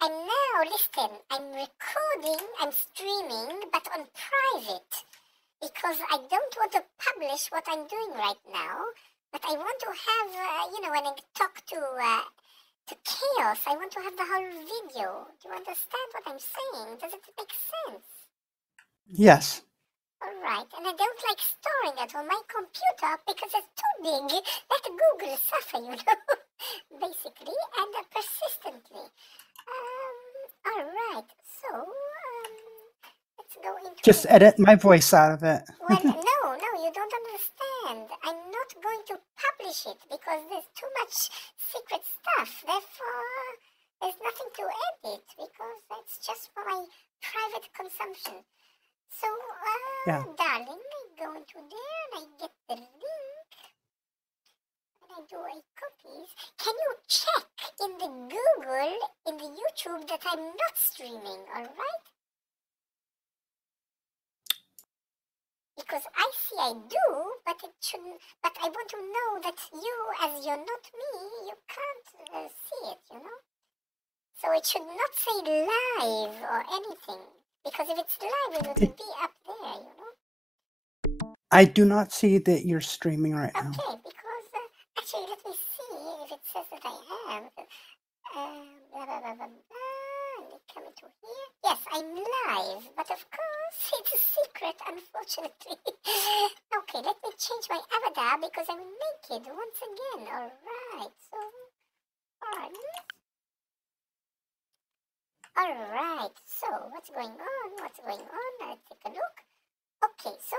I'm now, listen, I'm recording, I'm streaming, but on private. Because I don't want to publish what I'm doing right now, but I want to have, when I talk to Chaos, I want to have the whole video. Do you understand what I'm saying? Does it make sense? Yes. Alright, and I don't like storing it on my computer because it's too big. Let Google suffer, basically, and persistently. Alright, so, let's go into Just edit my voice out of it. Well, no, you don't understand. I'm not going to publish it because there's too much secret stuff. Therefore, there's nothing to edit because it's just for my private consumption. So, darling, I go into there and I get the link. And I do a copies. Can you check in the Google, in the YouTube that I'm not streaming, alright? Because I see I do, but it shouldn't. But I want to know that you, as you're not me, you can't see it, So it should not say live or anything. Because if it's live, it would be up there, I do not see that you're streaming right now. Okay, because actually, let me see if it says that I am. Blah, blah, blah, blah, blah. Come into here. Yes, I'm live, but of course, it's a secret, unfortunately. Okay, let me change my avatar because I'm naked once again. Alright, so, Alright, so, what's going on? Let's take a look. Okay, so,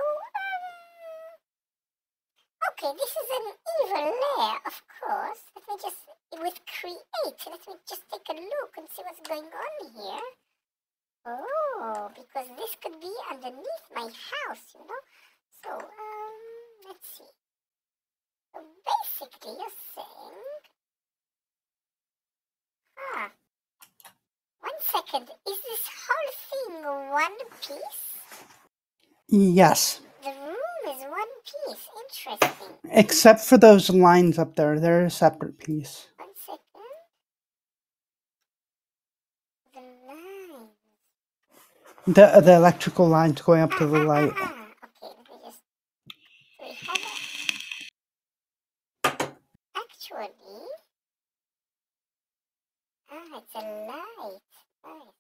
okay, this is an evil layer, of course. Let me just, with create, let me just take a look and see what's going on here. Oh, because this could be underneath my house, So, let's see. So basically you're saying, 1 second, is this whole thing one piece? Yes. The room is one piece, interesting. Except for those lines up there, they're a separate piece. 1 second. The lines. The electrical lines going up to the light. Okay, let me just... So we have actually... it's a light. Nice.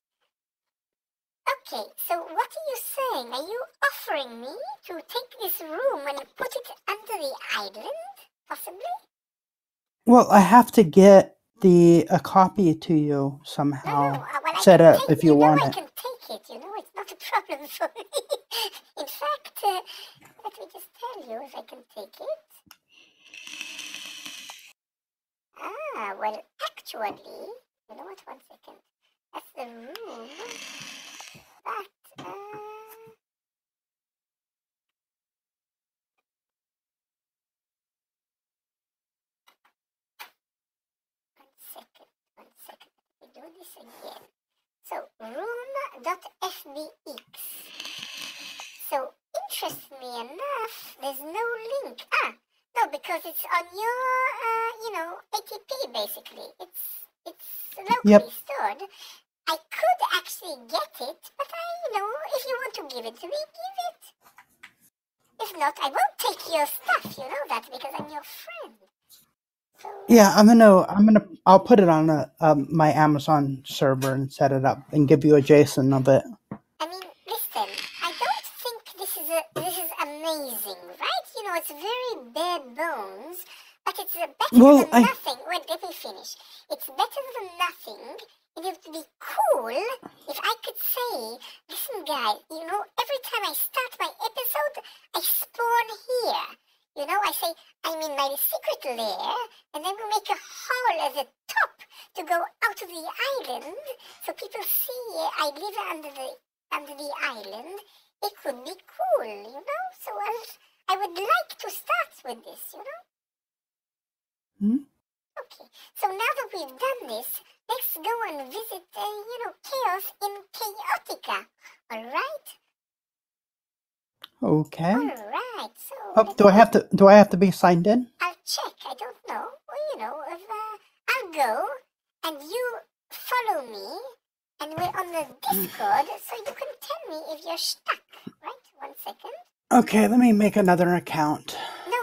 Okay, so what are you saying? Are you offering me to take this room and put it under the island, possibly? Well, I have to get a copy to you somehow. No, well, set up if you want I it. can take it, it's not a problem for me. In fact, let me just tell you if I can take it. Well, actually, you know what, 1 second. That's the room, but, 1 second, let me do this again. So, room.fbx. So, interestingly enough, there's no link. No, because it's on your, ATP, basically. It's locally stored. I could actually get it, but if you want to give it to me, give it. If not, I won't take your stuff, you know that, because I'm your friend. So, yeah, I'll put it on my Amazon server and set it up and give you a JSON of it. I mean, listen, I don't think this is amazing, right? It's very bare bones, but it's better than nothing. Wait, let me finish. It's better than nothing. It would be cool if I could say, listen, guys, every time I start my episode, I spawn here. I say, I'm in my secret lair, and then we make a hole at the top to go out of the island, so people see I live under the island. It could be cool, So I would like to start with this, Okay, so now that we've done this, let's go and visit, Chaos in Chaotica, alright? Okay. Alright, so... Do I have to be signed in? I'll check, I don't know. Well, I'll go, and you follow me, and we're on the Discord, so you can tell me if you're stuck, right? 1 second. Okay, let me make another account. No.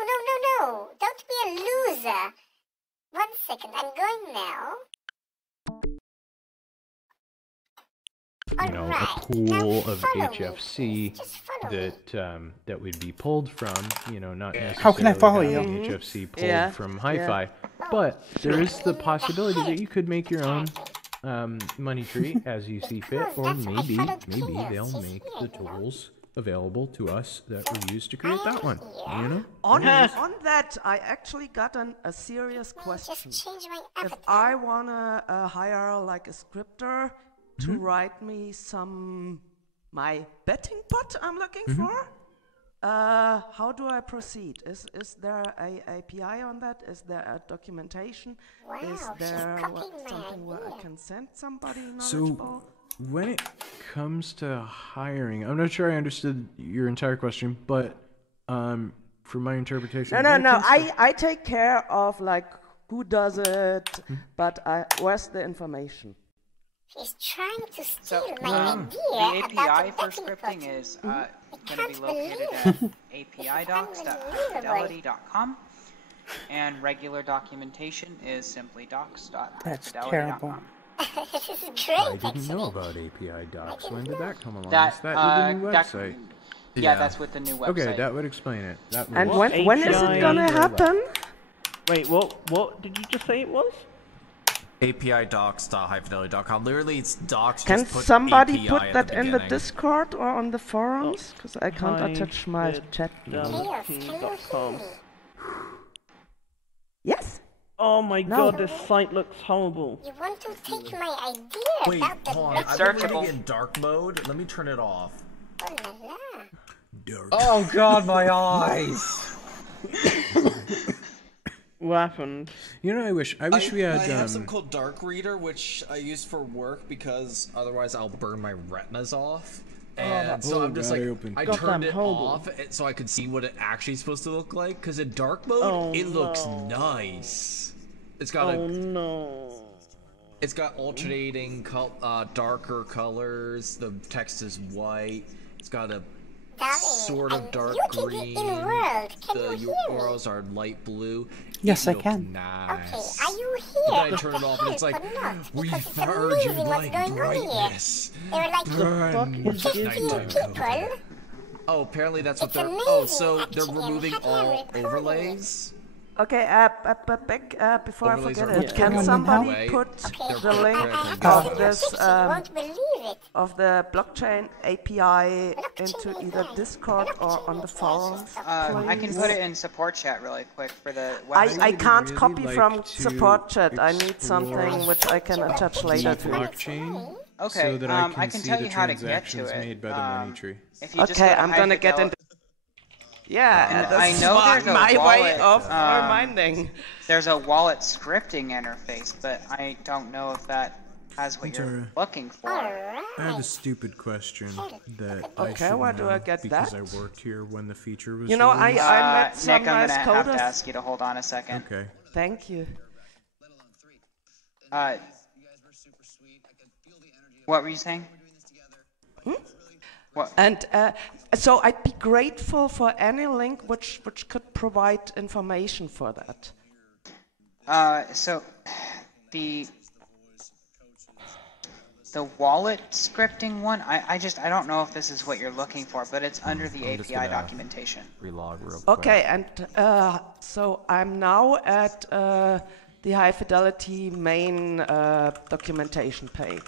Don't be a loser. 1 second, I'm going now. A pool of HFC that would be pulled from, not necessarily How can I follow you? HFC pulled from Hi-Fi, but there is the possibility that you could make your own money tree as you see fit, or maybe they'll make the tools available to us that we use to create that one. On that, I actually got a serious question. If I wanna hire like a scripter to write me my betting pot I'm looking for, how do I proceed? Is there a API on that? Is there a documentation? Is there something where I can send somebody knowledgeable? When it comes to hiring, I'm not sure I understood your entire question, but for my interpretation... No, I take care of like who does it, but where's the information? He's trying to steal my idea. The API for scripting is going to be located at apidocs.highfidelity.com, and regular documentation is simply docs.highfidelity.com. That's terrible. This is great. I didn't know about API docs. When did that come along? Is that with the new website? Yeah, that's with the new website. Okay, that would explain it. And when is it gonna happen? Wait, what did you just say it was? apidocs.highfidelity.com. Literally, it's docs. Can just put somebody API put at that the in the beginning. Discord or on the forums? Because I can't attach my chat. Yes. Oh my god, this site looks horrible. You want to take my idea? Wait, about hold on. the I've been reading in dark mode. Let me turn it off. Oh la la. Dark. Oh god, my eyes! What happened? I wish we had... I have something called Dark Reader, which I use for work because otherwise I'll burn my retinas off. And so I'm just I turned it off so I could see what it actually is supposed to look like. Because in dark mode, it looks nice. It's got It's got alternating darker colors. The text is white. It's got a sort of dark green. The URLs are light blue. Yes, I can. Nice. Okay, are you here? Then I turn it off and it's like, we've heard you like brightness. There are like Burn 15 people. Oh, apparently that's what they're... so they're removing all overlays? Okay, before I forget it, can somebody put the link of this of the blockchain API into either Discord or on the forums? I can put it in support chat really quick for the website. I can't copy from support chat. I need something which I can attach later to blockchain. Okay, so that I can see tell the you how to get to it. Made by the money tree. Okay, I'm gonna get into. Yeah, I know there's a my wallet, way of reminding. There's a wallet scripting interface, but I don't know if that has what you're looking for. I have a stupid question that I should where do I know get because that? I worked here when the feature was I met some Nick, I'm nice gonna have to coders. ask you to hold on a second. Okay. Thank you. What were you saying? What? And so I'd be grateful for any link which could provide information for that. So the wallet scripting one, I don't know if this is what you're looking for, but it's under the API documentation. Relog real quick. Okay, and so I'm now at the High Fidelity main documentation page.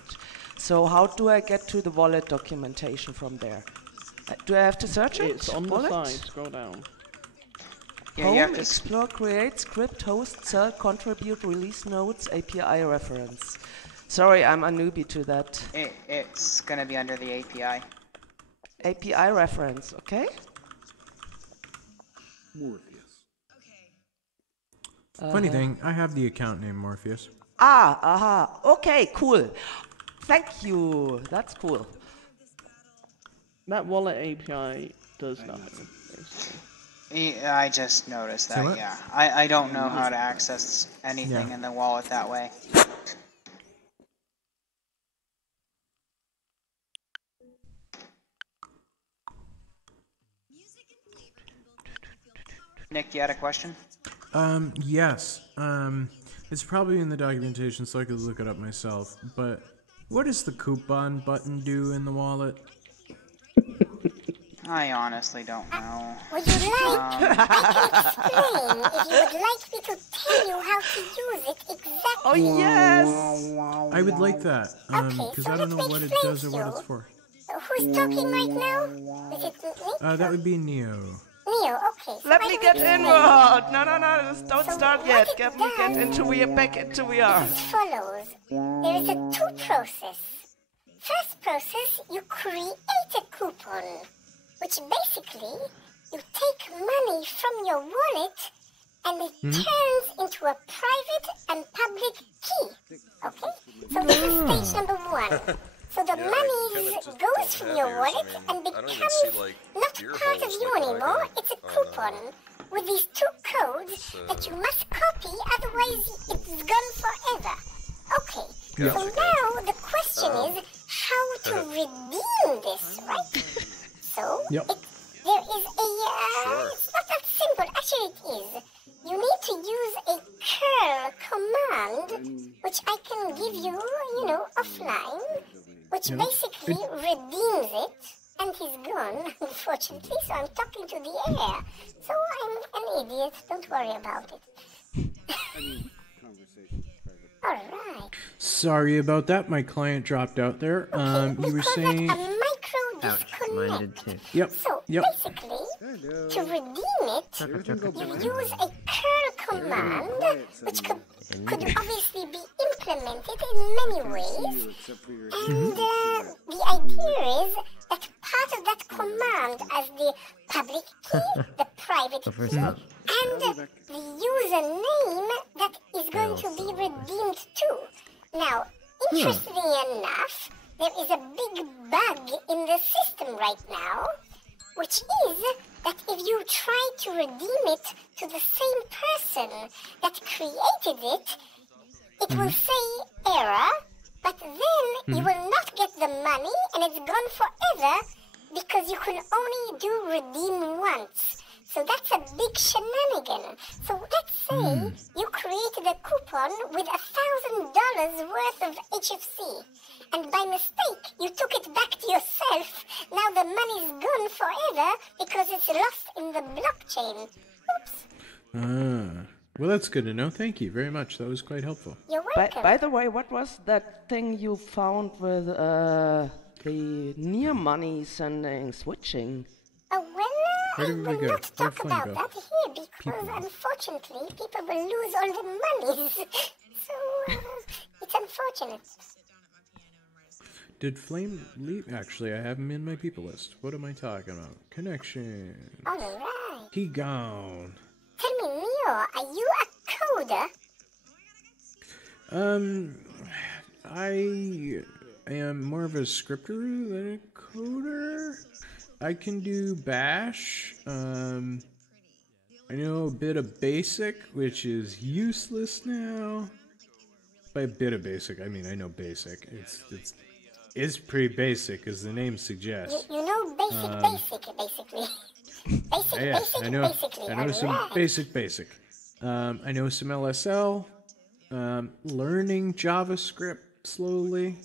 So how do I get to the wallet documentation from there? Do I have to search it? It's on the side. Scroll down. Yeah, Home, you have to explore, create, script, host, sell, contribute, release notes, API reference. Sorry, I'm a newbie to that. It's gonna be under the API. API reference, okay? Morpheus. Funny thing, I have the account name Morpheus. Okay, cool. Thank you. That's cool. That wallet API does nothing, basically. I just noticed that, yeah. I don't know how to access anything in the wallet that way. Nick, you had a question? Yes. It's probably in the documentation, so I could look it up myself. But what does the coupon button do in the wallet? I honestly don't know. Would you like? I can explain if you would like me to tell you how to use it exactly. Oh yes! I would like that, because so I don't know what it does or what it's for. Who's talking right now? Is it Nick? That would be Neo. Neo, okay. So Let me get inward! No, don't start yet. Get into VR, back into VR. It is as follows. There is a two process. First process, you create a coupon, which basically, you take money from your wallet and it turns into a private and public key. Okay? So this is stage number one. So the money goes from your wallet and becomes not part of you anymore. It's a coupon with these two codes that you must copy, otherwise it's gone forever. Okay, so now the question is how to redeem this, right? So there is it's not that simple. Actually it is. You need to use a curl command, which I can give you, offline, which basically redeems it, and he's gone, unfortunately, so I'm talking to the air. So I'm an idiot, don't worry about it. Alright. Sorry about that, my client dropped out there. You were saying... a micro disconnect. Yep. So basically, to redeem it, you use a curl command, which could obviously be implemented in many ways. And the idea is that part of that command as the public key, the private key, and the username that is going to be redeemed too. Now, interestingly enough, there is a big bug in the system right now, which is that if you try to redeem it to the same person that created it, it will say error, but then you will not get the money and it's gone forever because you can only do redeem once. So that's a big shenanigan. So let's say you created a coupon with $1,000 worth of HFC, and by mistake you took it back to yourself. Now the money's gone forever because it's lost in the blockchain. Oops. Well, that's good to know. Thank you very much. That was quite helpful. You're welcome. By the way, what was that thing you found with the near money sending switching? Oh, well, I will not talk about go? that here because unfortunately people will lose all the monies. So it's unfortunate. Did Flame leave? Actually, I have him in my people list. What am I talking about? Connection. Alright. He gone. Tell me, Neo, are you a coder? I am more of a scripter than a coder. I can do Bash. I know a bit of Basic, which is useless now. By a bit of Basic, I mean I know Basic. It's pretty basic, as the name suggests. You know basic, basically. Basic, I know basically. some basic. I know some LSL. Learning JavaScript slowly.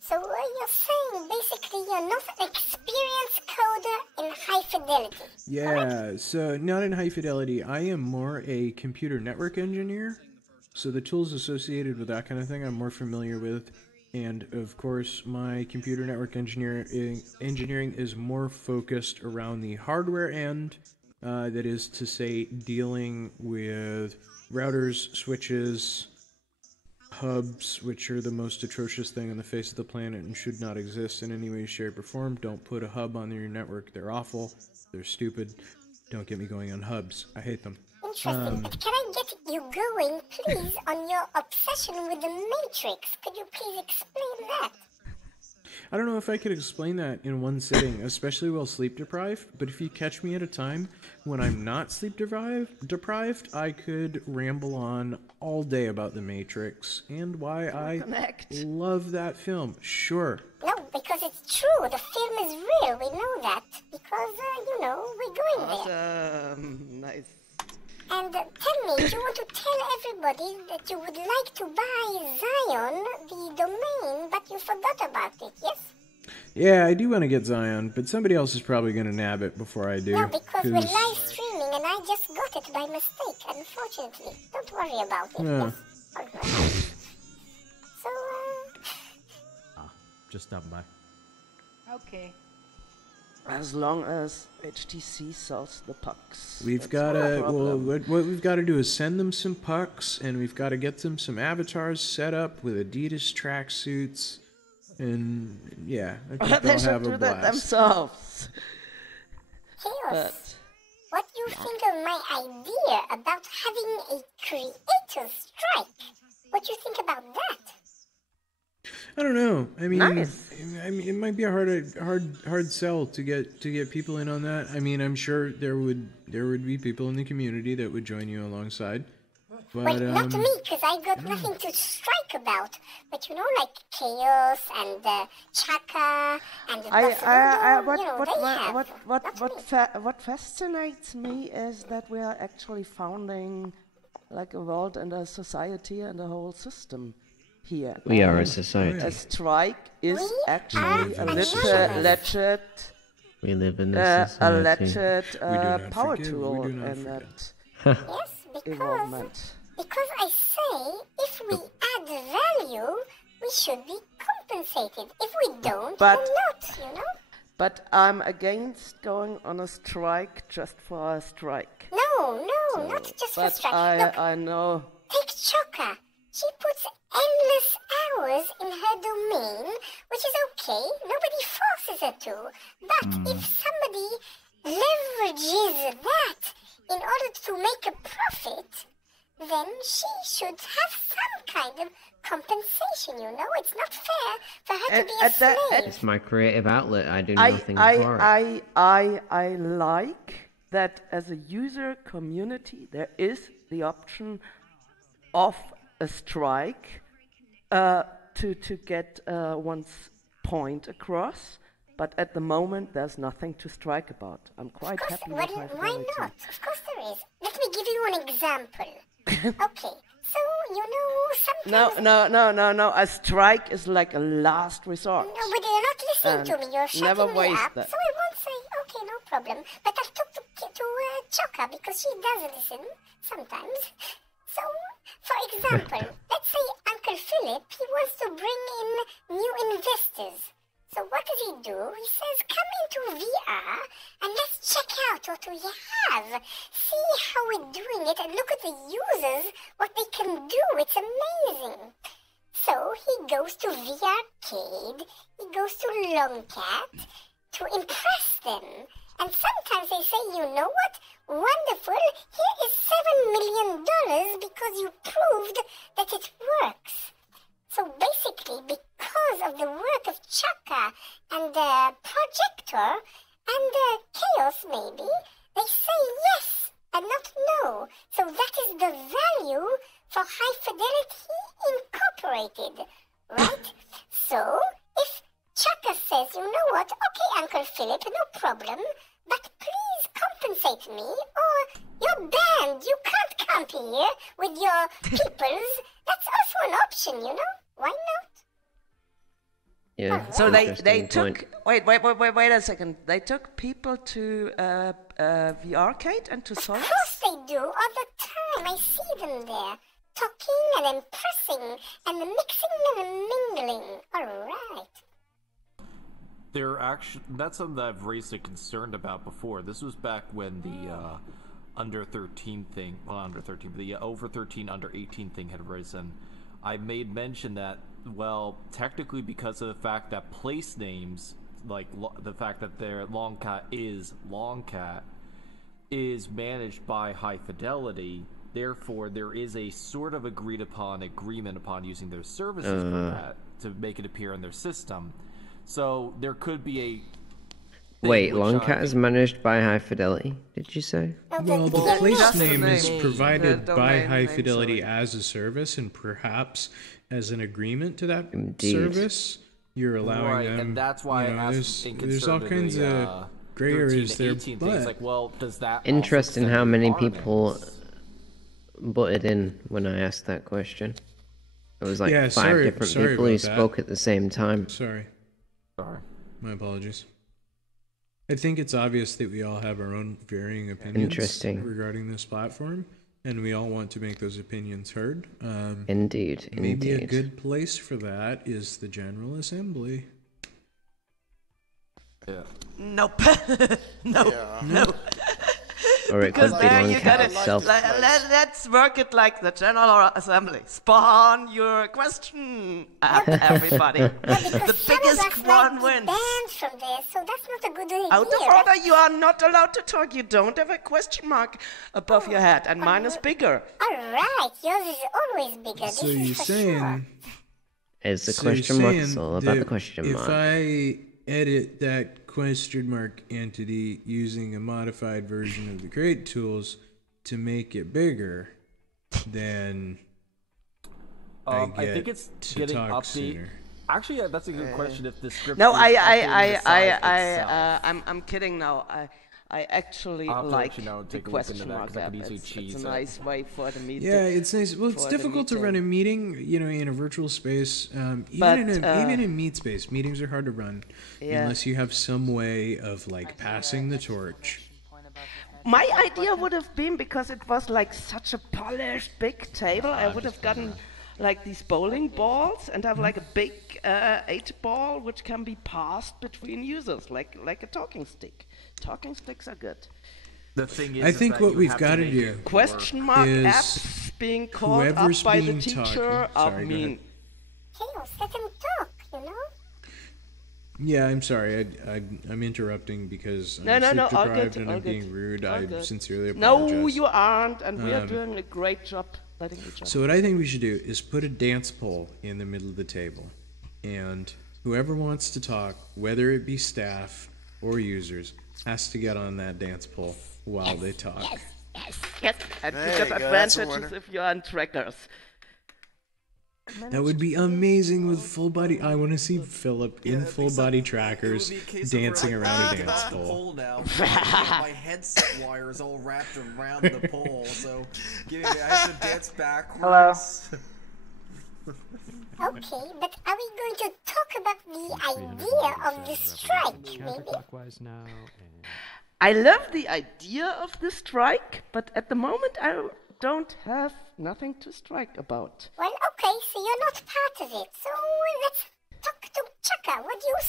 So you're saying basically you're not an experienced coder in High Fidelity. Yeah, correct? So not in High Fidelity. I am more a computer network engineer. So the tools associated with that kind of thing I'm more familiar with. And of course, my computer network engineering is more focused around the hardware end. That is to say, dealing with routers, switches, hubs, which are the most atrocious thing on the face of the planet and should not exist in any way, shape, or form. Don't put a hub on your network. They're awful. They're stupid. Don't get me going on hubs. I hate them. Interesting. But can I get you going, please, on your obsession with the Matrix? Could you please explain that? I don't know if I could explain that in one sitting, especially while sleep deprived, but if you catch me at a time when I'm not sleep deprived, I could ramble on all day about The Matrix and why I love that film. Sure. No, because it's true. The film is real. We know that. Because, you know, we're going there. Nice. And tell me, do you want to tell everybody that you would like to buy Zion, the domain, but you forgot about it, yes? Yeah, I do want to get Zion, but somebody else is probably going to nab it before I do. No, because we're live streaming and I just got it by mistake, unfortunately. Don't worry about it, yes? All right. So, just stop by. Okay. As long as HTC sells the pucks. We've got to, well, what we've got to do is send them some pucks, and we've got to get them some avatars set up with Adidas tracksuits, and yeah, I think they'll have a blast. They should do that themselves. Chaos, what do you think of my idea about having a creator strike? What do you think about that? I don't know. I mean, it might be a hard sell to get people in on that. I mean, I'm sure there would be people in the community that would join you alongside. But, well, not me, because I got nothing to strike about. But you know, like Chaos and Chaka and what fascinates me is that we are actually founding like a world and a society and a whole system. Here. We are a society. A strike is actually a legit. We live in a society. A legit power tool in that involvement. Because I say, if we add value, we should be compensated. If we don't, we're not, you know? But I'm against going on a strike just for a strike. No, not just for a strike. Look, I know. Take Chaka. She puts endless hours in her domain, which is okay. Nobody forces her to. But if somebody leverages that in order to make a profit, then she should have some kind of compensation, you know? It's not fair for her to be a slave. It's my creative outlet. I do nothing for it. I like that as a user community, there is the option of a strike to get one's point across, but at the moment there's nothing to strike about. I'm quite happy with High Fidelity. Why not? Of course there is. Let me give you an example. Okay, so you know sometimes... No. A strike is like a last resort. No, but you're not listening to me. You're shutting me up. That. So I won't say, okay, no problem. But I'll talk to Chaka because she does listen sometimes. So, for example, let's say Uncle Philip, he wants to bring in new investors. So what does he do? He says, come into VR and let's check out what we have. See how we're doing it and look at the users, what they can do. It's amazing. So he goes to VRcade, he goes to Longcat to impress them. And sometimes they say, you know what? Wonderful, here is $7 million because you proved that it works. So basically, because of the work of Chaka and the Projector and the Chaos maybe, they say yes and not no. So that is the value for High Fidelity Incorporated, right? So if Chaka says, you know what, okay, Uncle Philip, no problem, but please compensate me, or you're banned, you can't come here with your peoples. That's also an option, you know? Why not? Yeah. So they took... Wait a second. They took people to VRcade and to Solace? Of course they do, all the time. I see them there, talking and impressing, and mixing and mingling. All right. That's something that I've raised a concern about before. This was back when the under 13 thing, well, under 13, but the over 13, under 18 thing had risen. I made mention that, well, technically because of the fact that place names, like the fact that their Longcat is managed by High Fidelity, therefore there is a sort of agreement upon using their services for that to make it appear in their system. So there could be a. Wait, Longcat is managed by High Fidelity, did you say? Well, the place name is provided by High Fidelity as a service, and perhaps as an agreement to that service, you're allowing them. And that's why there's all kinds of gray areas there. But like, well, does that interesting how many people butted in when I asked that question. It was like five different people who spoke at the same time. Sorry. My apologies. I think it's obvious that we all have our own varying opinions regarding this platform, and we all want to make those opinions heard. Indeed. Maybe a good place for that is the General Assembly. Yeah. Nope. No. Or it could be Longcat itself. Let's work it like the General Assembly. Spawn your question, everybody. The biggest one wins. Banned from there, so that's not a good idea. Out of order, you are not allowed to talk. You don't have a question mark above your head, and mine is bigger. Alright, yours is always bigger. So you're saying... It's the question mark, it's all about the question mark. If I edit that question mark entity using a modified version of the create tools to make it bigger, then I think it's to getting talk sooner. Actually, that's a good question. If the script I'm kidding now. I actually like the question mark app. It's a nice way for the meeting. Yeah, it's nice. Well, it's difficult to run a meeting, in a virtual space. Even in meet space, meetings are hard to run unless you have some way of passing the torch. My idea would have been, because it was like such a polished big table, I would have gotten like these bowling balls and have like a big 8-ball which can be passed between users, like a talking stick. Talking sticks are good. The thing is, I think what we've got to do question mark apps being called up by the teacher are mean. Chaos, let them talk, Yeah, I'm sorry. I'm interrupting because I'm sleep deprived and I'm being rude. I sincerely apologize. No, you aren't, and we are doing a great job letting each other. So what I think we should do is put a dance pole in the middle of the table, and whoever wants to talk, whether it be staff or users, has to get on that dance pole while they talk. Yes. And you get advantages if you're on trackers. That would be amazing with full body. I want to see Philip in full body trackers dancing around a dance pole. Now. My headset wire is all wrapped around the pole, so I have to dance backwards. Hello. Okay, but are we going to talk about the idea of the strike, maybe? I love the idea of the strike, but at the moment I don't have nothing to strike about. Well, okay, so you're not part of it, so let's talk to Chaka. What do you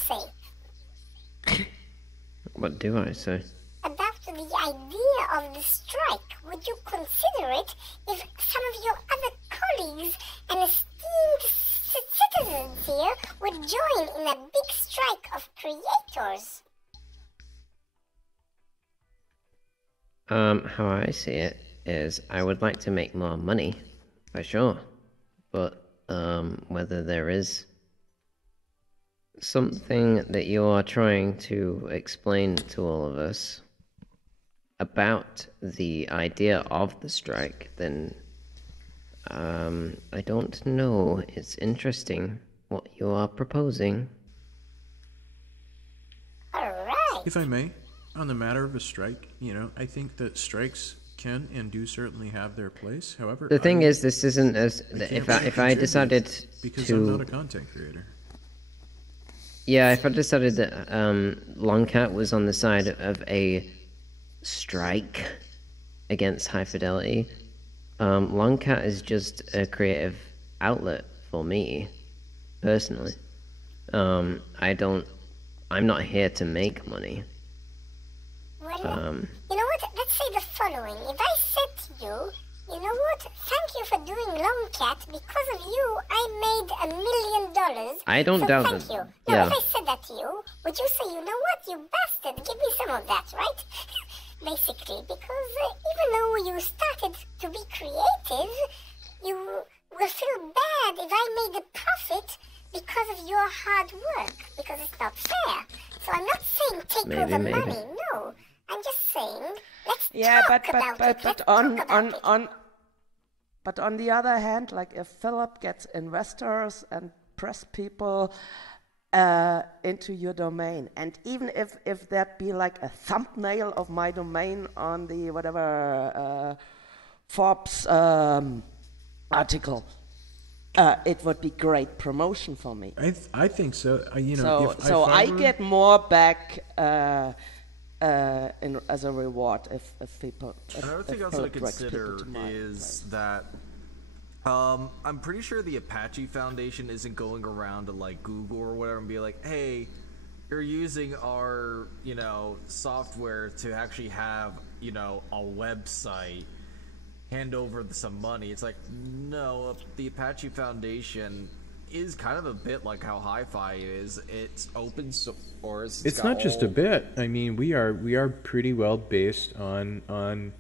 say? What do I say? About the idea of the strike. Would you consider it if some of your other colleagues and esteemed citizens here would join in a big strike of creators? How I see it is I would like to make more money, for sure. But, whether there is something that you are trying to explain to all of us about the idea of the strike, then I don't know. It's interesting what you are proposing. Alright. If I may, on the matter of a strike, I think that strikes can and do certainly have their place. However, the thing is, this isn't as if I decided because to. I'm not a content creator. Yeah, if I decided that Longcat was on the side of a strike against High Fidelity, Longcat is just a creative outlet for me, personally. I'm not here to make money. Well, you know what? Let's say the following. If I said to you, you know what? Thank you for doing Longcat. Because of you, I made $1 million. I don't doubt that. Thank you. Yeah. Now, if I said that to you, would you say, you know what, you bastard, give me some of that, right? Basically, because even though you started to be creative, you will feel bad if I made a profit because of your hard work, because it's not all the money. No, I'm just saying, let's talk about it. But on the other hand, like if Philip gets investors and press people into your domain, and even if that be like a thumbnail of my domain on the whatever Forbes article, it would be great promotion for me. I think so. I get more back as a reward if people. Another thing also to consider is that I'm pretty sure the Apache Foundation isn't going around to like Google or whatever and be like, hey, you're using our software to actually have a website. Hand over some money. It's like, no, the Apache Foundation is kind of a bit like how Hi-Fi is. It's open source. It's not just a bit. I mean, we are pretty well based on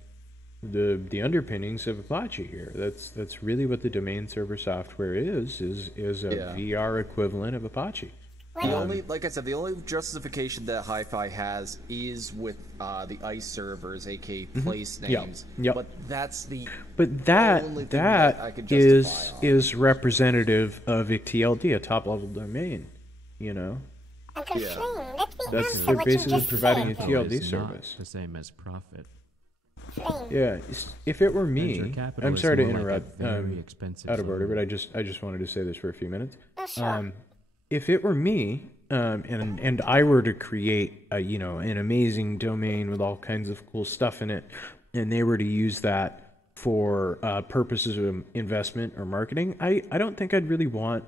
the underpinnings of Apache here. That's really what the domain server software is a VR equivalent of Apache. The only, like I said, the only justification that Hi-Fi has is with the ICE servers, aka place names. Yep. But that's the that is representative of a TLD, a top-level domain. Uncle Flame, let me answer they're what you basically just providing said. a TLD service. The same as profit. Flame. Yeah, if it were me, I'm sorry to interrupt out of order, but I just wanted to say this for a few minutes. Oh, sure. If it were me, and I were to create an amazing domain with all kinds of cool stuff in it, and they were to use that for purposes of investment or marketing, I don't think I'd really want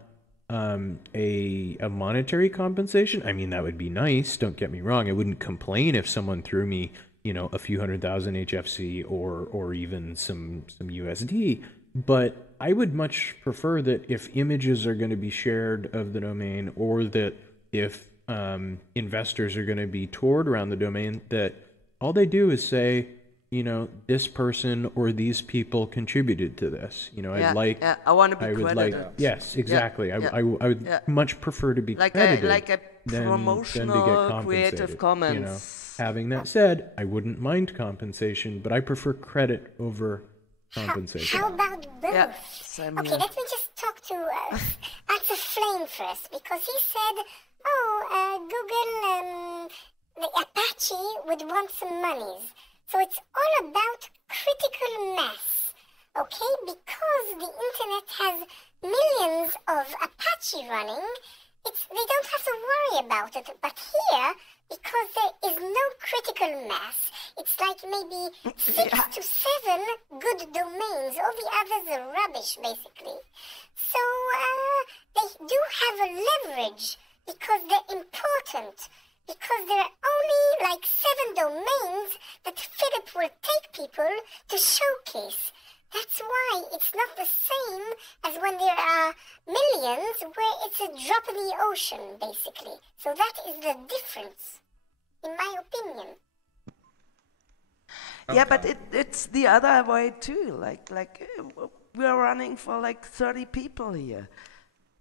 a monetary compensation. I mean, that would be nice, don't get me wrong. I wouldn't complain if someone threw me a few $100,000 HFC or even some USD, but I would much prefer that if images are going to be shared of the domain, or that if investors are going to be toured around the domain, that all they do is say, this person or these people contributed to this. I want to be credited. Yes, exactly. Yeah. I would much prefer to be credited like a promotional than to get compensated. Creative Commons. Having that said, I wouldn't mind compensation, but I prefer credit over compensation. How about both? Yeah, okay, let me just talk to Uncle Flame first, because he said, Google, the Apache would want some monies. So it's all about critical mass, okay? Because the internet has millions of Apache running, they don't have to worry about it. But here, because there is no critical mass, it's like maybe 6 to 7 good domains. All the others are rubbish, basically. So they do have a leverage because they're important. Because there are only like 7 domains that Philip will take people to showcase. That's why it's not the same as when there are millions, where it's a drop in the ocean, basically. So that is the difference, in my opinion. Yeah, but it's the other way too. Like we're running for like 30 people here.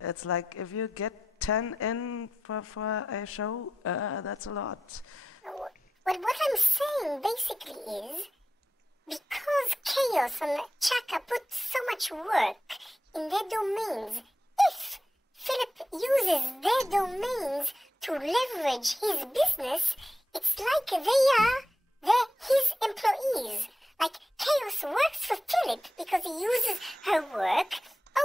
It's like if you get 10 in for a show, that's a lot. Well, what I'm saying basically is, because Chaos and Chaka put so much work in their domains, if Philip uses their domains to leverage his business, it's like they're his employees. Like Chaos works for Philip because he uses her work,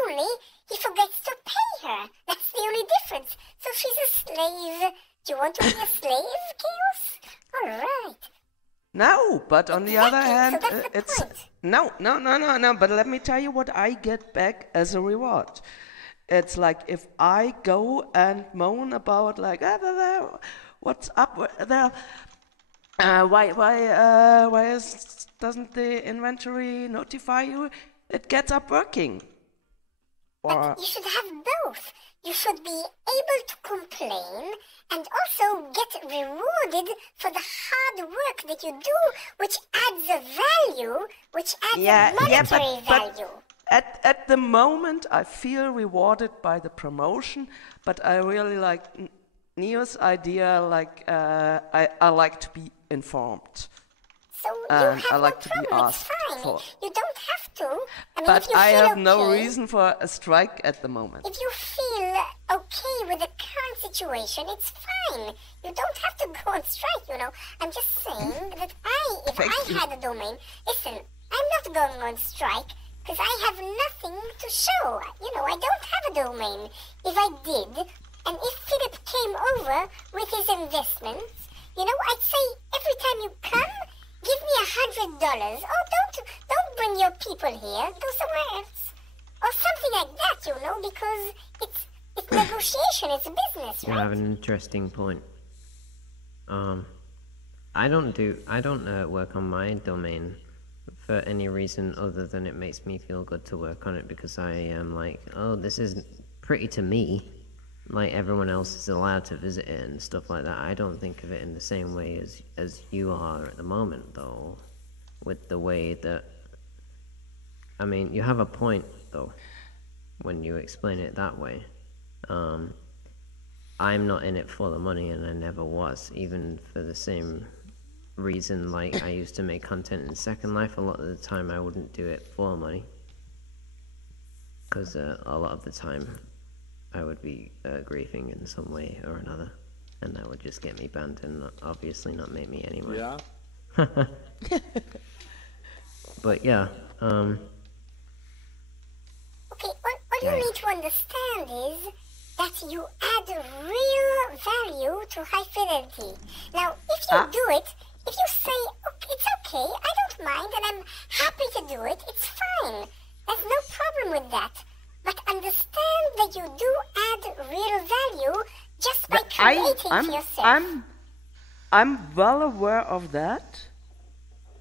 only he forgets to pay her. That's the only difference. So she's a slave. Do you want to be a slave, Chaos? All right. No, but on the other hand, so it's no. But let me tell you what I get back as a reward. It's like if I go and moan about like, what's up there? Why doesn't the inventory notify you? It gets up working. But you should have both. You should be able to complain and also get rewarded for the hard work that you do, which adds a value, which adds a monetary value. At the moment, I feel rewarded by the promotion, but I really like Neo's idea, like, I like to be informed. So you have I like no to problem, be asked it's fine. for. You don't have to. I mean, But if you I feel have okay, no reason for a strike at the moment. If you feel okay with the current situation, it's fine. You don't have to go on strike, you know. I'm just saying that if I had a domain, listen, I'm not going on strike because I have nothing to show. You know, I don't have a domain. If I did, and if Philip came over with his investments, you know, I'd say every time you come, give me $100. Oh, don't bring your people here. Go somewhere else, or something like that. You know, because it's negotiation. It's business, You right? have an interesting point. I don't work on my domain for any reason other than it makes me feel good to work on it, because I am like, oh, this is pretty to me. Like everyone else is allowed to visit it and stuff like that. I don't think of it in the same way as you are at the moment, though, with the way that... I mean, you have a point, though, when you explain it that way. I'm not in it for the money, and I never was, even for the same reason. Like, I used to make content in Second Life. A lot of the time I wouldn't do it for money, because a lot of the time I would be griefing in some way or another, and that would just get me banned and obviously not make me any money. Yeah. But yeah, Okay, what you need to understand is that you add real value to High Fidelity. Now, if you do it, if you say, okay, it's okay, I don't mind, and I'm happy to do it, it's fine. There's no problem with that. But understand that you do add real value just by creating for yourself. I'm well aware of that,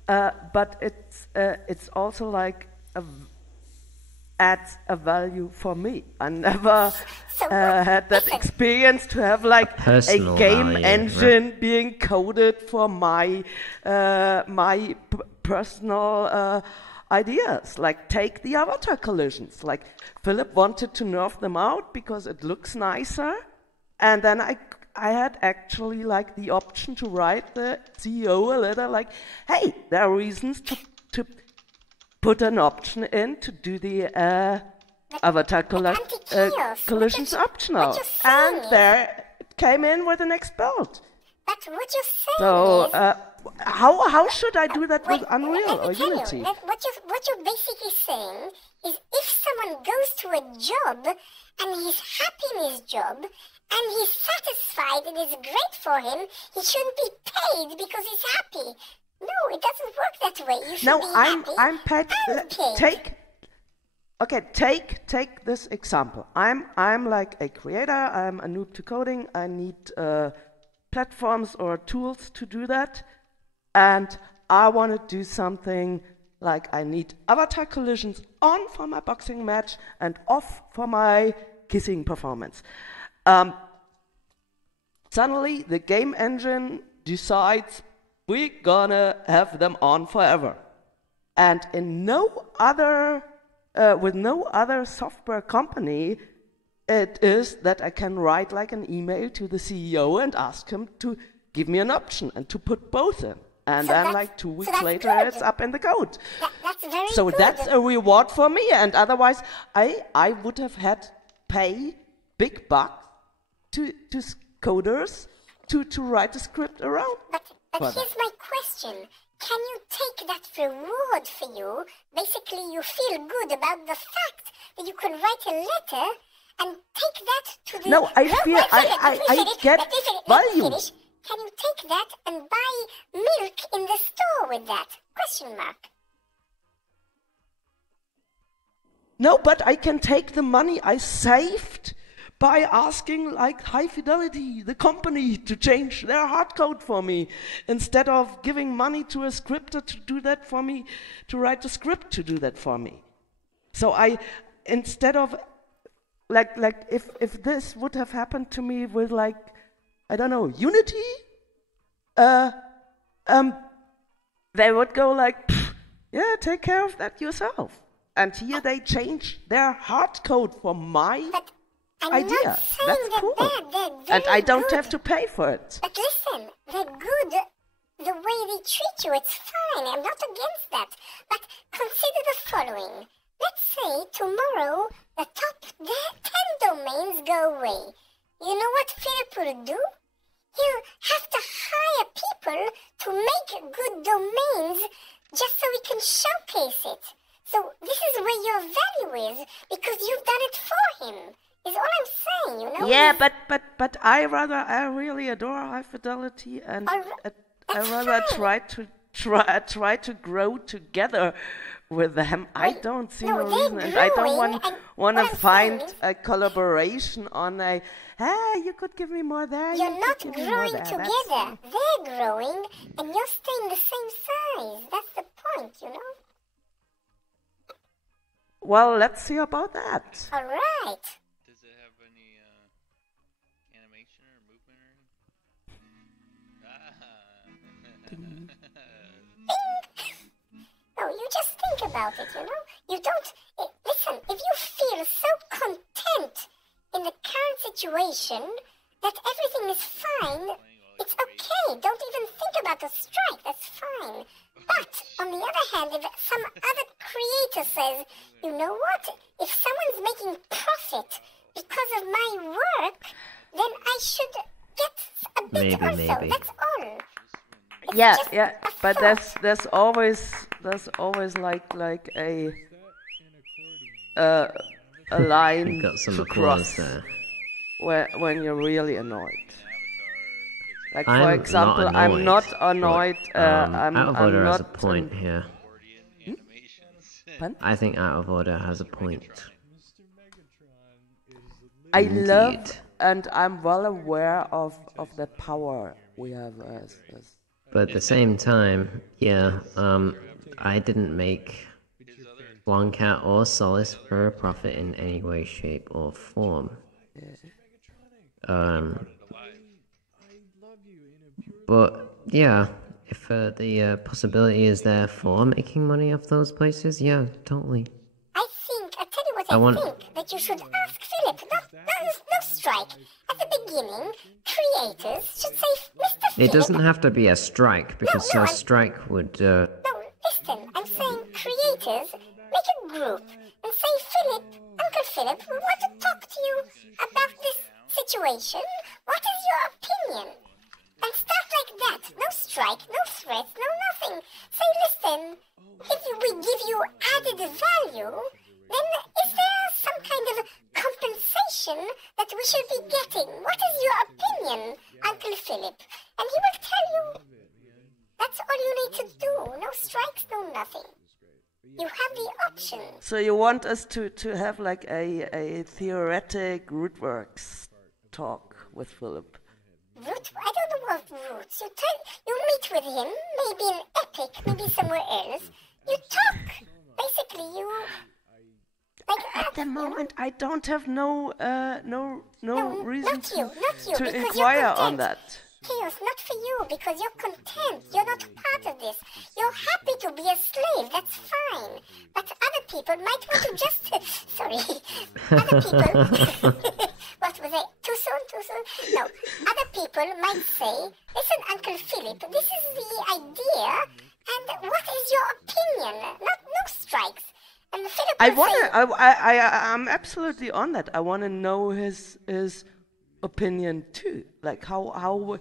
but it's also like adds a value for me. I never had that experience to have like a game engine being coded for my personal ideas. Like, take the avatar collisions. Like, Philip wanted to nerf them out because it looks nicer, and then I had actually like the option to write the CEO a letter like, hey, there are reasons to put an option in to do the avatar collisions optional, and there it came in with the next build. But what you're saying so, is... how should I do that with Unreal or Unity? What you're basically saying is, if someone goes to a job and he's happy in his job and he's satisfied and it's great for him, he shouldn't be paid because he's happy. No, it doesn't work that way. You should be happy. I'm paid. Take this example. I'm like a creator. I'm a noob to coding. I need platforms or tools to do that, and I want to do something like I need avatar collisions on for my boxing match and off for my kissing performance. Suddenly, the game engine decides we're gonna have them on forever, and in no other, with no other software company, it is that I can write like an email to the CEO and ask him to give me an option and to put both in. And so then like 2 weeks later, it's up in the code. That's very so good. That's a reward for me, and otherwise I would have had pay big bucks to coders to write a script around. But here's my question. Can you take that reward for you? Basically, you feel good about the fact that you can write a letter and take that to the... No, I feel I get value. Can you take that and buy milk in the store with that? Question mark. No, but I can take the money I saved by asking like High Fidelity, the company, to change their hard code for me, instead of giving money to a scripter to do that for me, to write a script to do that for me. So instead of like if this would have happened to me with like, I don't know, Unity, they would go like, yeah, take care of that yourself. And here they change their hard code for my idea. That's cool. And I don't have to pay for it. But listen, they're good. The way they treat you, it's fine. I'm not against that. But consider the following. Let's say tomorrow the top 10 domains go away. You know what Philip will do? He'll have to hire people to make good domains just so we can showcase it. So this is where your value is, because you've done it for him. Is all I'm saying, you know? Yeah, but I really adore High Fidelity, and I rather try to grow together with them. I don't see no reason, and I don't want to find a collaboration on a, hey, you could give me more there. You're not growing together. They're growing, and you're staying the same size. That's the point, you know? Well, let's see about that. All right. Does it have any animation or movement or anything? No, you just think about it, you know? You don't... listen, if you feel so content in the current situation that everything is fine, it's okay. Don't even think about a strike. That's fine. But, on the other hand, if some other creator says, you know what? If someone's making profit because of my work, then I should get a bit Maybe. That's all. Yeah, but there's always like a line got some to applause cross there. when you're really annoyed. Like for I'm example, not I'm not annoyed. Out of Order I'm has not a point here. I think Out of Order has a point. I love, and I'm well aware of the power we have as But at the same time, yeah, I didn't make Longcat or Solace for a profit in any way, shape, or form. But yeah, if the possibility is there for making money off those places, yeah, totally. I tell you what I think, that you should ask Philip, no strike. At the beginning, creators should say, Mr. Philip... It doesn't have to be a strike, because a strike would... No, listen, I'm saying creators, make a group, and say, Philip, Uncle Philip, we want to talk to you about this situation. What is your opinion? And start like that. No strike, no threats, no nothing. Say, listen, if we give you added value, then is there some kind of compensation that we should be getting? What is your opinion, Uncle Philip? And he will tell you. That's all you need to do. No strikes, no nothing. You have the option. So you want us to have like a theoretic rootworks talk with Philip? I don't know about roots. You meet with him, maybe in Epic, maybe somewhere else. You talk. Basically, you... At the moment, I don't have no reason to inquire on that. Chaos, not for you, because you're content. You're not part of this. You're happy to be a slave. That's fine. But other people might want to just... Sorry. Other people... What was I? Too soon? No. Other people might say, listen, Uncle Philip, this is the idea, and what is your opinion? No strikes. And Philip I'm absolutely on that. I want to know his opinion too. Like how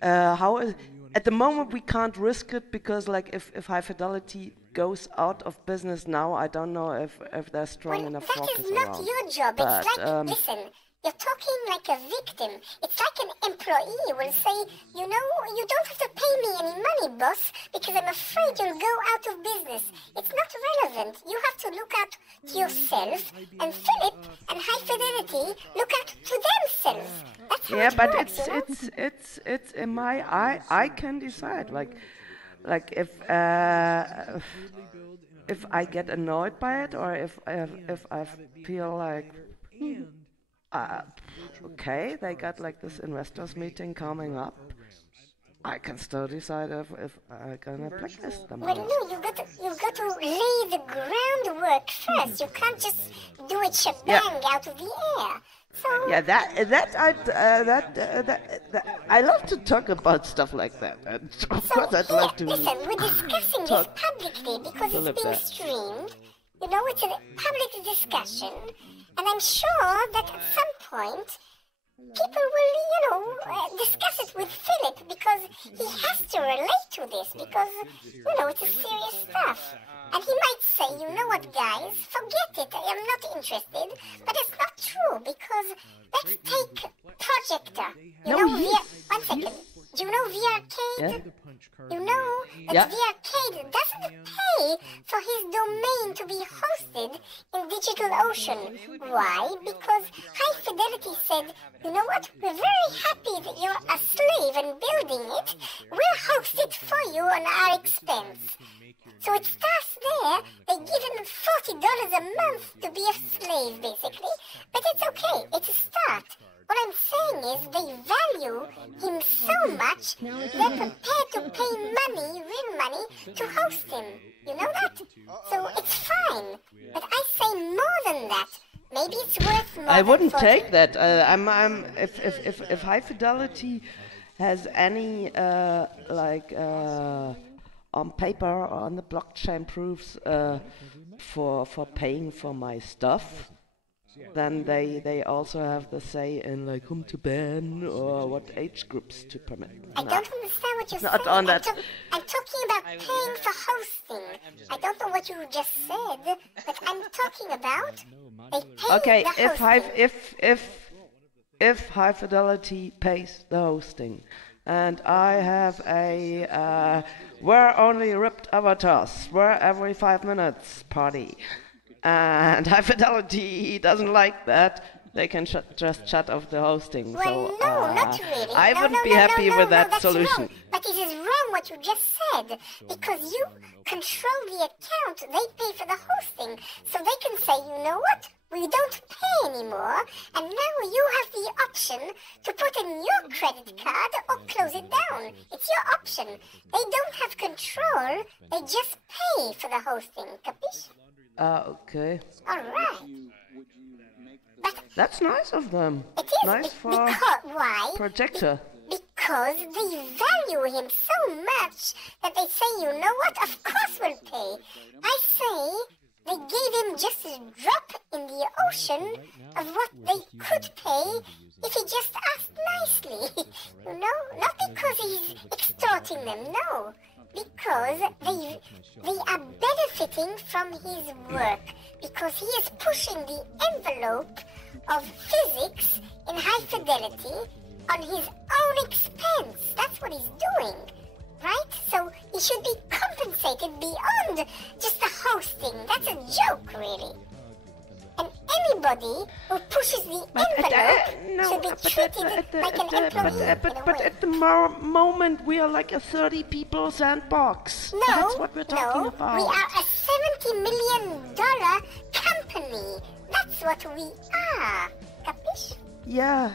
is, at the moment we can't risk it because like if High Fidelity goes out of business now, I don't know if they're strong enough rockets around. That is not your job. But, it's like listen. You're talking like a victim. It's like an employee will say, you know, you don't have to pay me any money, boss, because I'm afraid you'll go out of business. It's not relevant. You have to look out to yourself, and Philip and High Fidelity look out to themselves. That's how but works, it's in my I can decide like if I get annoyed by it or if I feel like. Okay, they got like this investors meeting coming up. I can still decide if I'm gonna blacklist them. Well, no, you got to lay the groundwork first. You can't just do it shebang out of the air. So yeah, I love to talk about stuff like that. And of course, I'd love to. Listen, we're discussing this publicly because it's being streamed. You know, it's a public discussion, and I'm sure that at some point people will, discuss it with Philip because he has to relate to this because, it's a serious stuff. And he might say, you know what, guys, forget it, I am not interested. But it's not true because let's take Projector. One second. Do you know VRcade? Yeah. You know that VRcade doesn't pay for his domain to be hosted in DigitalOcean. Why? Because High Fidelity said, you know what, we're very happy that you're a slave and building it. We'll host it for you on our expense. So it starts there. They give him $40 a month to be a slave, basically. But it's okay. It's a start. What I'm saying is they value him so much, they're prepared to pay money, real money, to host him. You know that? So it's fine. But I say more than that. Maybe it's worth more. I wouldn't take that. If High Fidelity has any on paper or on the blockchain proofs for paying for my stuff, then they also have the say in whom to ban or what age groups to permit. I don't understand what you're Not saying. on that. I'm talking about paying for hosting. I don't know what you just said, but I'm talking about they pay Okay, the hosting. if High Fidelity pays the hosting, and I have a we're only ripped avatars, we're every 5 minutes party, and High Fidelity doesn't like that, they can just shut off the hosting. Well, so no, not really. I wouldn't be happy with that that's solution. Wrong. But it is wrong what you just said, because you control the account, they pay for the hosting, so they can say, you know what, we don't pay anymore, and now you have the option to put in your credit card or close it down. It's your option. They don't have control, they just pay for the hosting, capiche? Okay. Alright. But that's nice of them. It is, nice for why? Projector. Because they value him so much that they say, you know what, of course we'll pay. I say they gave him just a drop in the ocean of what they could pay if he just asked nicely. You know, not because he's extorting them, no. Because they are benefiting from his work. Because he is pushing the envelope of physics in High Fidelity on his own expense. That's what he's doing, right? So he should be compensated beyond just the hosting. That's a joke, really. And anybody who pushes the envelope should be treated like an employee. But at the moment, we are like a 30 people sandbox. No, that's what we're talking about. We are a $70 million company. That's what we are. Capiche? Yeah.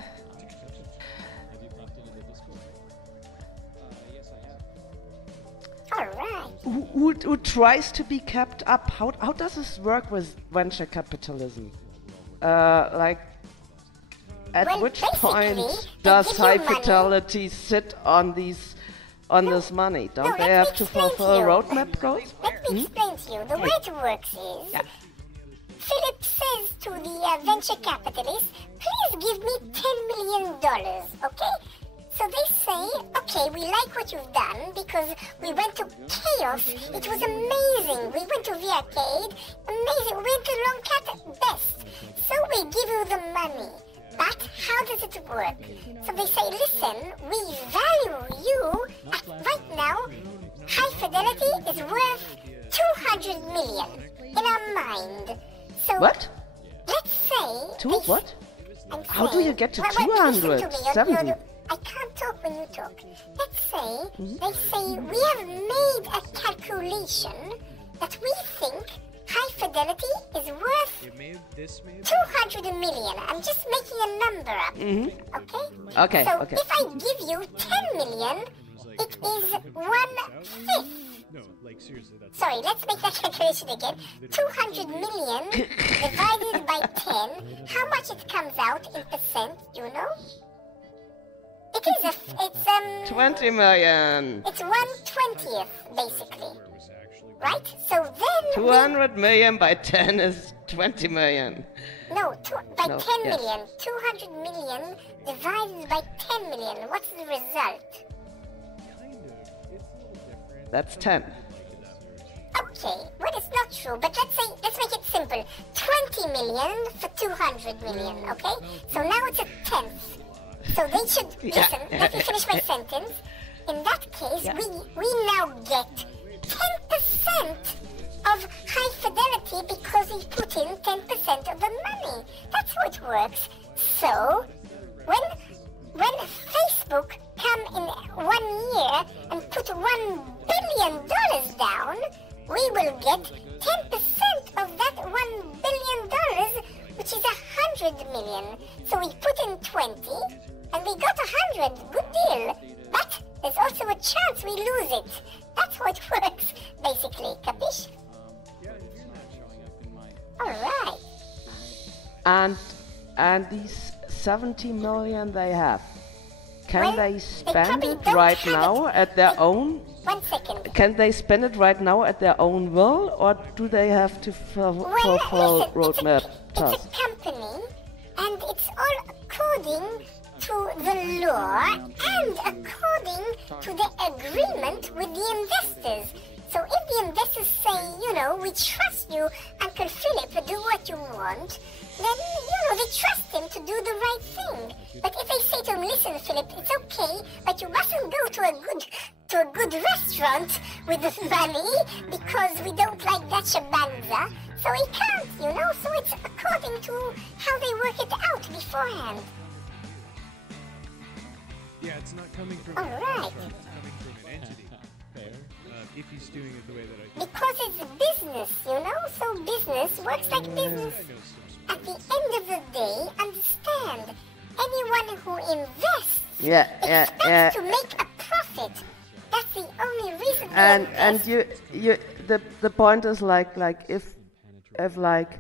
Alright. Who tries to be kept up? How does this work with venture capitalism? At which point does High Fidelity sit on this money? Don't they have to fulfill roadmap goals? Let me explain to you. The way it works is, Philip says to the venture capitalist, please give me $10 million, okay? So they say, okay, we like what you've done because we went to Chaos. It was amazing. We went to VRcade. Amazing. We went to Longcat. Best. So we give you the money. But how does it work? So they say, listen, we value you right now. High Fidelity is worth 200 million in our mind. So what? Let's say... What? How do you get to 270? I can't talk when you talk. Let's say, they say, we have made a calculation that we think High Fidelity is worth 200 million. I'm just making a number up. Okay? So if I give you 10 million, it is 1/5 No, like seriously, that's... Sorry, let's make that calculation again. 200 million divided by 10. How much it comes out in percent, do you know? It is it's 20 million. It's 1/20th, basically. Right? So then 200 million by 10 is 20 million. No, by No, 10 yes. million. 200 million divided by 10 million. What's the result? That's 10. Okay, well it's not true, but let's make it simple. 20 million for 200 million, okay? So now it's a tenth. So they should, listen, let me finish my sentence. In that case, we now get 10% of High Fidelity because we put in 10% of the money. That's how it works. So, when Facebook come in 1 year and put $1 billion down, we will get 10% of that $1 billion, which is 100 million. So we put in 20, and we got 100. Good deal. But there's also a chance we lose it. That's how it works, basically. Capish? Alright. And these 70 million they have, can they spend probably it don't right have now it. at their own? 1 second. Can they spend it right now at their own will, or do they have to fulfill roadmap tasks? It's a company, and it's all according to the law and according to the agreement with the investors. So if the investors say, you know, we trust you, Uncle Philip, do what you want, then, you know, they trust him to do the right thing. But if they say to him, listen, Philip, it's okay, but you mustn't go to a good restaurant with this money because we don't like that shabanza. So he can't, you know, so it's according to how they work it out beforehand. Yeah, it's not coming from All right. it's coming from an entity. If he's doing it the way that I do. Because it's business, you know, so business works like business. At the end of the day, understand, anyone who invests expects to make a profit. That's the only reason they invest. And you the point is like if like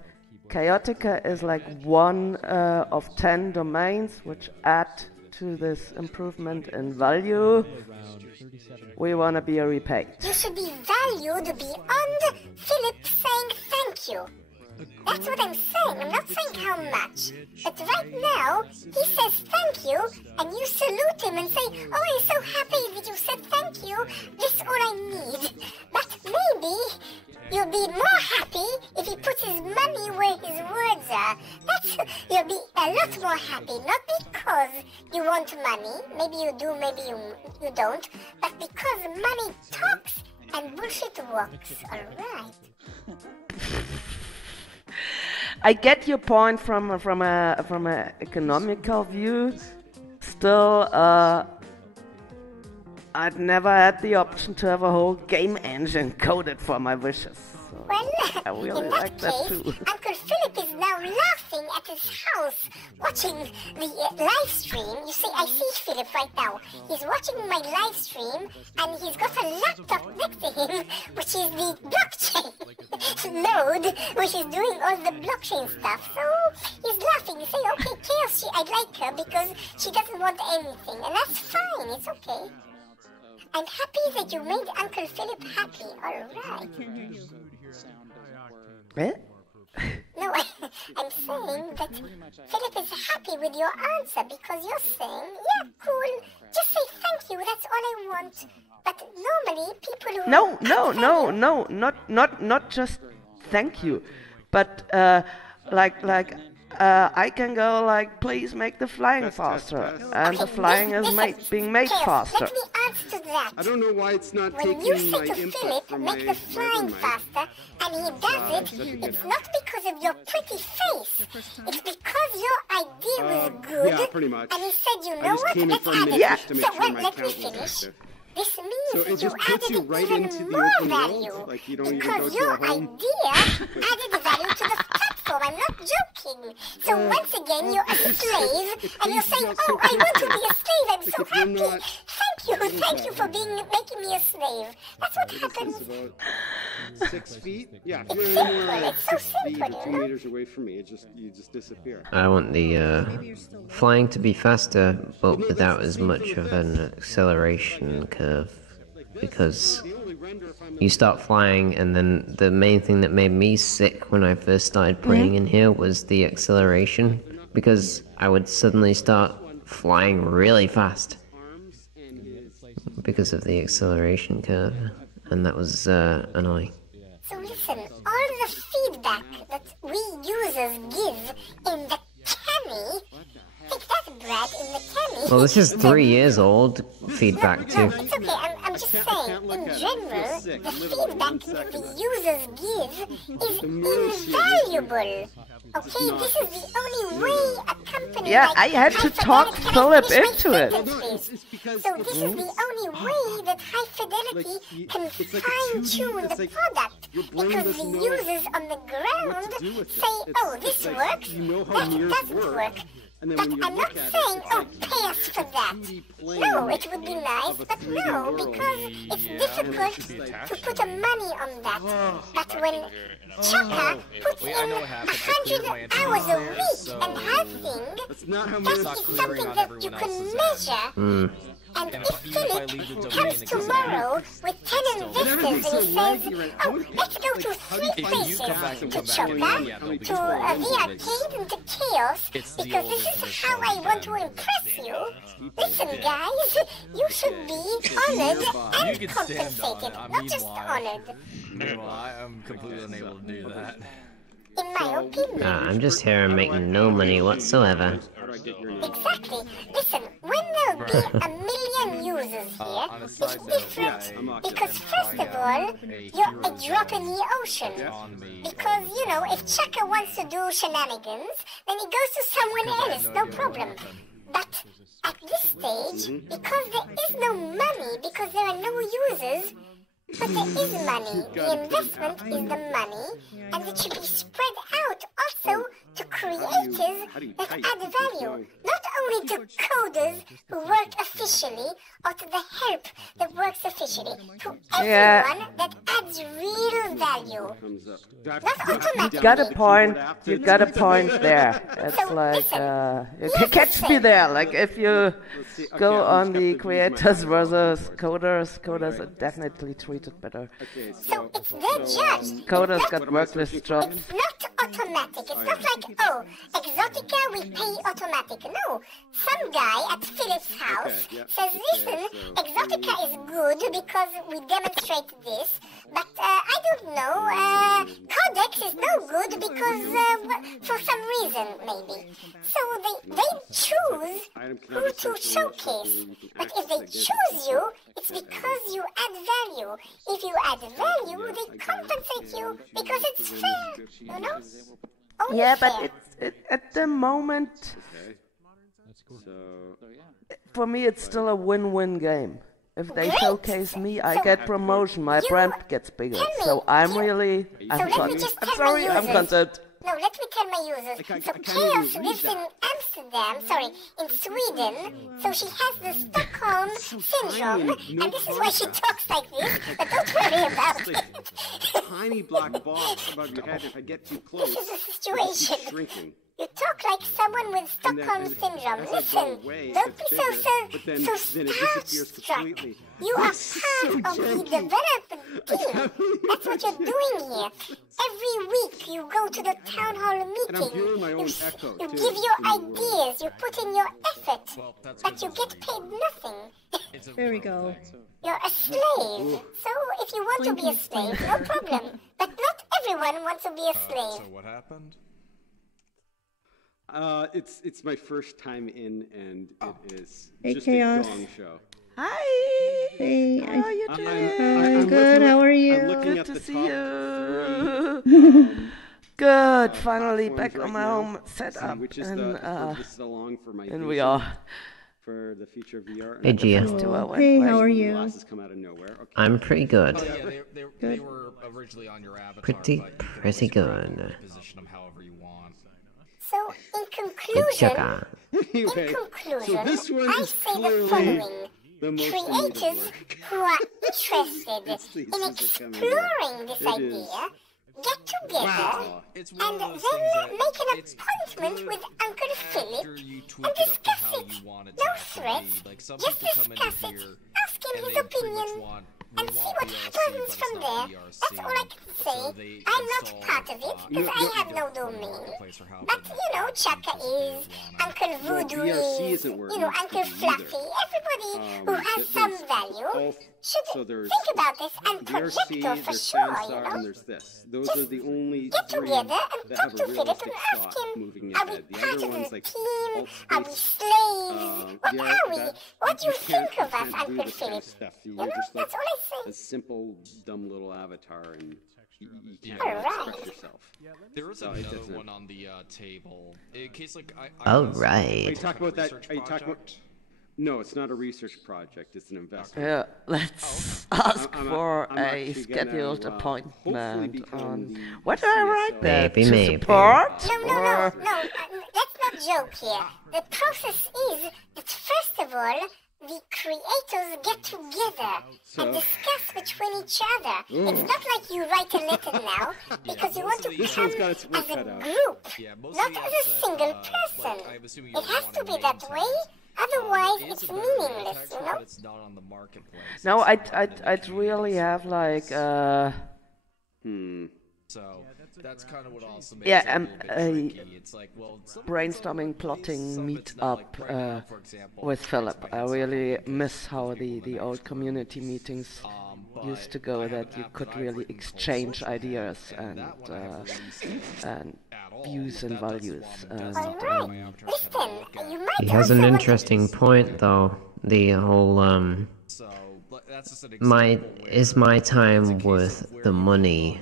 Chaotica is like one of 10 domains which add to this improvement in value, we want to be repaid. You should be valued beyond Philip saying thank you. That's what I'm saying. I'm not saying how much. But right now, he says thank you, and you salute him and say, oh, I'm so happy that you said thank you. This is all I need. But maybe you'll be more happy if he puts his money where his words are. You'll be a lot more happy, not because you want money. Maybe you do, maybe you don't. But because money talks and bullshit walks. All right. I get your point from a economical view. Still, I'd never had the option to have a whole game engine coded for my wishes. So Well, I really in like that that case, too. Uncle Philip is now laughing at his house, watching the live stream. You see, I see Philip right now. He's watching my live stream, and he's got a laptop next to him, which is the blockchain node, which is doing all the blockchain stuff. So he's laughing. He's saying, okay, Chaos, I like her because she doesn't want anything, and that's fine. It's okay. I'm happy that you made Uncle Philip happy. All right. Eh? No, I'm saying that Philip is happy with your answer because you're saying, yeah, cool, just say thank you, that's all I want. But normally people who... not just thank you, but I can go like, please make the flying faster, and the flying is being made faster. Let me answer to that. I don't know why it's not when taking you say my to input Philip, from make the flying faster, and he does it, it's not because of your pretty face. It's because your idea was good. Yeah, pretty much. And he said, you I know just what, came in let's for a add minute it. just to make sure my let me account was finish. active. This means So it just puts you right into the open world, like you don't even go because to your a home. idea added value to the platform. I'm not joking. So once again, you're a slave, and you're saying, oh, I want to be a slave. I'm so happy. Thank Thank you for making me a slave. That's what happens. About 6 feet? Yeah, if you're anywhere 6 feet or 2 meters away from me, you just disappear. I want the flying to be faster, but without as much of an acceleration curve, because you start flying, and then the main thing that made me sick when I first started playing in here was the acceleration, because I would suddenly start flying really fast because of the acceleration curve, and that was annoying. So listen, all the feedback that we users give in the cami, take that, Brad, in the cami. Well, this is 3 years old feedback too. No, it's okay. I'm just saying, in general, the feedback that the users give is invaluable. Okay, this is the only way a company like I had to talk Philip into it. So this is the only way that High Fidelity can fine-tune the product, because the users on the ground say, oh, this works, that doesn't work. But I'm not saying, oh, pay us for that. No, it would be nice, but no, because it's difficult to put a money on that. But when Chaka puts in 100 hours a week and has things, that is something that you can measure. And if Philip comes tomorrow with 10 investors and he says, oh, let's go to 3 places, to Chaka, to the arcade and to Chaos, because this is how I want to impress you. Listen, guys, you should be honored and compensated, not just honored. Well, I am completely unable to do that. In my opinion. I'm just here making no money whatsoever. Exactly. Listen, when there'll be a million users here, it's different, because first of all, you're a drop in the ocean. Because, you know, if Chaka wants to do shenanigans, then he goes to someone else, no problem. But at this stage, because there is no money, because there are no users, but there is money. The investment is the money, and it should be spread out also to creators that add value, not only to coders who work officially, or to the help that works officially, to everyone that adds real value. Not automatically. You got a point there. It's like, you catch me there. Like, if you go on the creators versus coders are definitely treated better. So it's their judge. Coders got workless jobs. It's not automatic. It's not like, oh, Exotica, we pay automatic. No. Some guy at Philip's house says, listen, Exotica is good because we demonstrate this, but I don't know, Codex is no good because, for some reason, maybe. So they choose who to showcase. But if they choose you, it's because you add value. If you add value, they compensate you because it's fair, you know? Only yeah, fair. but it's at the moment, for me, it's still a win-win game. If they showcase me, I get promotion, my brand gets bigger. So I'm content. I'm content. No, let me tell my users. So Chaos lives in Amsterdam, in Sweden. So she has the Stockholm Syndrome, and this is why she talks like this, but don't worry about it. Tiny black box above your head. If I get too close, this is the situation. It's shrinking. You talk like someone with Stockholm Syndrome. Listen, don't be so starstruck. You are part of the development team. That's what you're doing here. Every week you go to the town hall meeting. You give your ideas, you put in your effort, but you get paid nothing. There we go. You're a slave. So if you want to be a slave, no problem. But not everyone wants to be a slave. So what happened? It's my first time in, and it is just Chaos. a gong show. Hi. Hey, how are you doing? I'm good. How are you? I'm looking Good at to the see top you. Good. Finally back on my home setup, which is this is along for my and we are. For the future of VR. Hey, Gia. Hey, how are you? Come out of nowhere. Okay. I'm pretty good. Oh, yeah, they were originally on your avatar. Pretty good. Position them however you want. So, in conclusion, Sugar. Anyway, so this one I is say the clearly following. creators who are interested in exploring this idea get together and then make an appointment with Uncle Philip and discuss it. No threats, just discuss it, ask him his opinion, and see what happens from there. That's all I can say. I'm not part of it, because I have no domain. But, you know, Chaka is, Uncle Voodoo is, you know, Uncle Fluffy, everybody who has some value should think about this, and Projector for sure, you know. And there's this. Those are the only get together and talk to Philip and ask him, are we part of the team? Are we slaves? What are we? What do you think of us, Uncle Philip? You know, that's all I say. A simple, dumb little avatar, and you can't express yourself. There is another one on the table. In case, like, all right. Are you talking about that? Are you talking about? No, it's not a research project. It's an investment. Yeah, let's ask for a scheduled appointment on. What do I write there? Maybe. Support? No. Let's not joke here. The process is that first of all, the creators get together and discuss between each other. It's not like you write a letter now because you want to come as a group, not as a single person. It has to be that way. Otherwise, it's meaningless, you know? It's not on the marketplace. No, I'd really have like So that's kind of what also makes it a little bit tricky. It's like, well, brainstorming, plotting, meet up with Philip. I really miss how the old community meetings used to go. That you could really exchange ideas and views and values. He has an interesting point, though. The whole my time worth the money?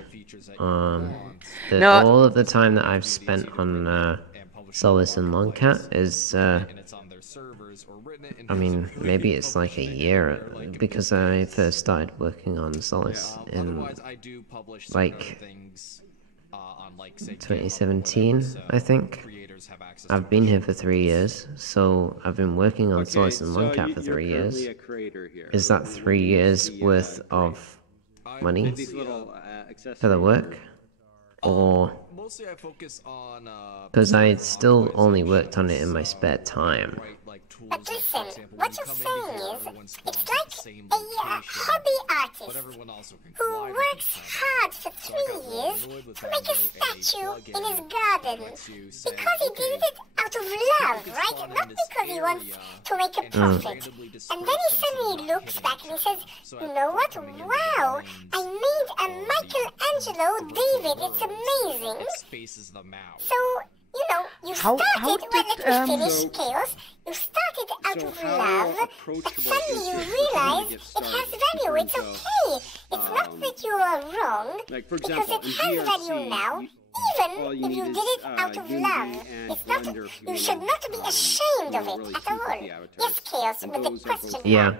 All of the time that I've spent on Solus and Longcat is, I mean, maybe it's like a year, because I first started working on Solus in, like, 2017, I think. I've been here for 3 years, so I've been working on Solus and Longcat for 3 years. Is that 3 years worth of money for the work? Or mostly I focus on because I still only worked on it in my spare time. But listen, what you're saying is, it's like a hobby artist who works hard for 3 years to make a statue in his garden. Because he did it out of love, right? Not because he wants to make a profit. And then he suddenly looks back and he says, you know what? Wow, I made a Michelangelo David. It's amazing. So, you know, you started, let me finish, Chaos. You started out of love, but suddenly you realize it has value. It's okay. It's not that you are wrong, because it has value now, even if you did it out of love. It's not, you should not be ashamed of it at all. Yes, Chaos, with the question. Yeah.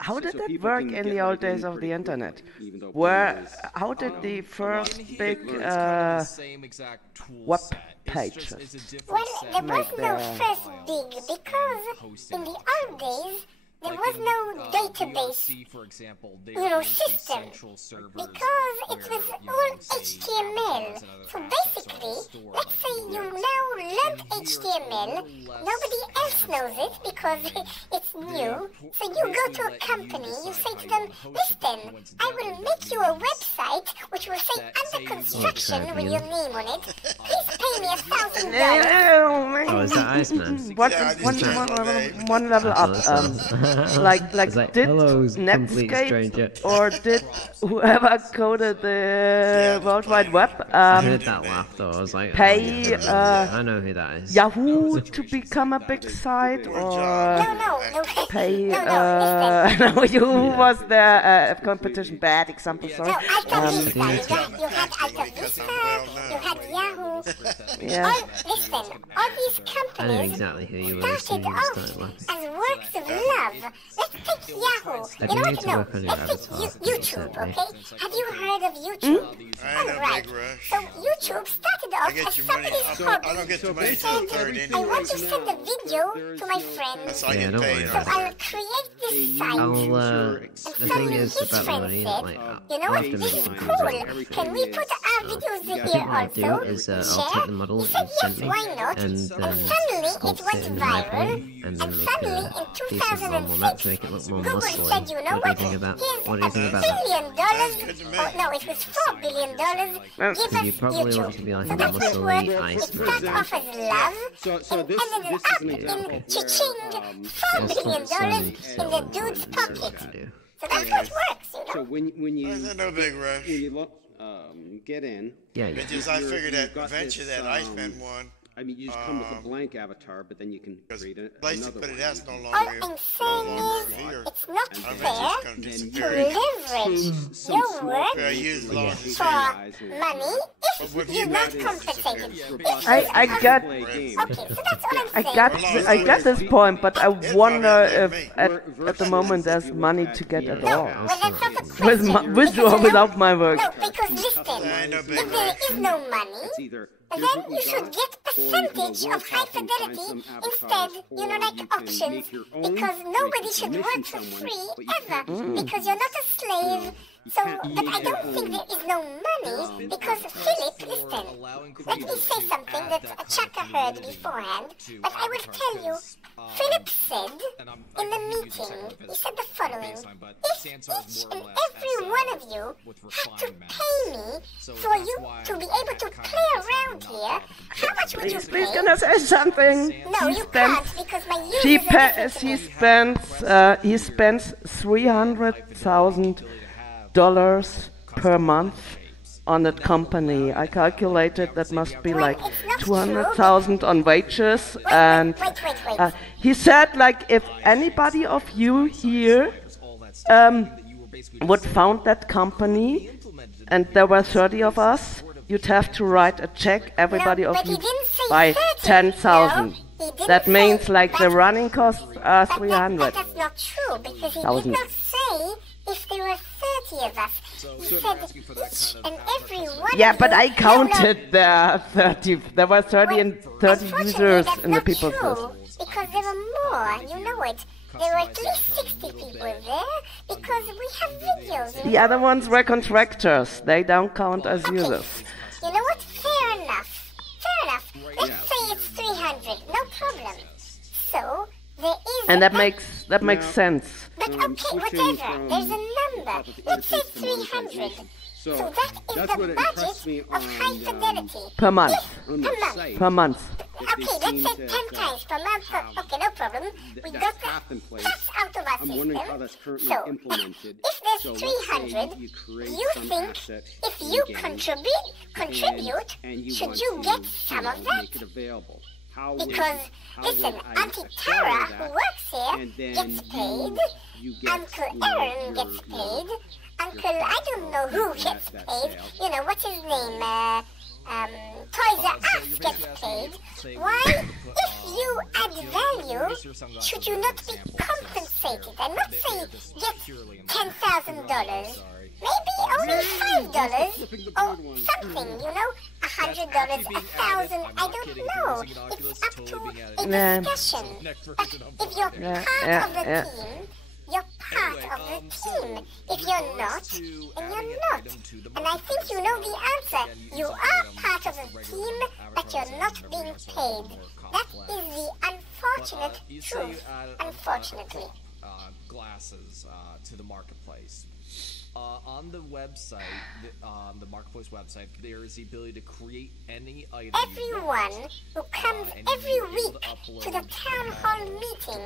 How did that work in the old days of the internet? How did the first big web pages? Well, there was no first big, because in the old days, there was no database, you know, system, because it was all HTML. So basically, let's say you now learn HTML, nobody else knows it because it's new. So you go to a company, you say to them, listen, I will make you a website which will say under construction with your name on it. Please pay me $1,000. Oh, is that Iceman? One level up. Like did Netscape or did whoever coded the World Wide Web I heard that laugh though. I was like, pay I know who that is. Yahoo to become a big site, or pay Yahoo was the competition. Bad example, sorry. No, you had Alta Vista, you had Yahoo. Yeah. Listen, all these companies I know exactly who you were started off as works of love. have, let's take Yahoo. You know what? No, let's take YouTube, okay? Have you heard of YouTube? Alright, so YouTube started off as somebody's hobby. I don't get too many till the third I want to send a video to my friends, so I'll create this site. The thing is about the money, like, you know what, this is cool. Can we put our videos here also? What I'll do is I'll take the model that you sent me, and then sculpt it in my plane, and then make pieces of more maps to make it look more muscly. What do you think about that? $1 billion. Oh, no, it was $4 billion. Give us you probably YouTube. want to be like So a that would muscly work. ice It started off as love, and ended up in cha-ching, $4 billion in the dude's pocket. So that's what works, you know. So when you no big rush. When you look, get in. Yeah. Because I figured that eventually that Iceman one. I mean, you just come with a blank avatar, but then you can create another basically, one. that's no All longer I'm saying is, it's not fair to disappear. leverage your work for money if you're not compensated. I got this point, but I wonder if at the moment there's money to get at all. With or without my work. No, because listen, if there is no money, then you should get percentage of high fidelity instead, you know, like options, because nobody should work for free ever, because you're not a slave. So, but I don't think there is no money, because Philip, listen, let me say something that Chaka heard beforehand, but I will tell you, Philip said in the meeting, he said the following: if each and every one of you had to pay me for you to be able to play around here, how much would you pay? Please, can I say something? No, you can't, because my users he spends $300,000 per month on that company. I calculated that must be like 200,000 on wages, and he said, like, if anybody of you here would found that company and there were 30 of us, you'd have to write a check, everybody of you, by 10,000. That means like the running costs are 300,000. That's not true, because he did not say if there were 30 of us. He said each and every one yeah, of you. but I counted there 30. There were 30 and 30 users in the people's list. Because there were more, you know it. There were at least 60 people there, because we have videos. The other ones were contractors. They don't count as users. You know what? Fair enough. Fair enough. Let's say it's 300. No problem. So, there is... And that makes sense. But okay, whatever. There's a number. Let's say 300. So that is the budget of high fidelity. Per month. Yes, per month. Okay, let's say 10 times per month. Okay, no problem. We got the tax out of our system. So, if there's 300, you think if you contribute, should you get some of that? Because, listen, Auntie Tara, who works here, gets paid. Uncle Aaron gets paid. Uncle, I don't know who gets paid. You know, what's his name? Toys R Us gets paid. Why, if you add value, should you not be compensated? I'm not saying get $10,000. Maybe only $5 or something, you know? $100, $1,000, I don't know. It's up to a discussion. But if you're part of the team, you're part of the team. If you're not, then you're not. And I think you know the answer. You are part of the team, but you're not being paid. That is the unfortunate truth, unfortunately. Glasses to the marketplace. On the website, the marketplace website, there is the ability to create any item. Everyone who comes every week to the town hall meeting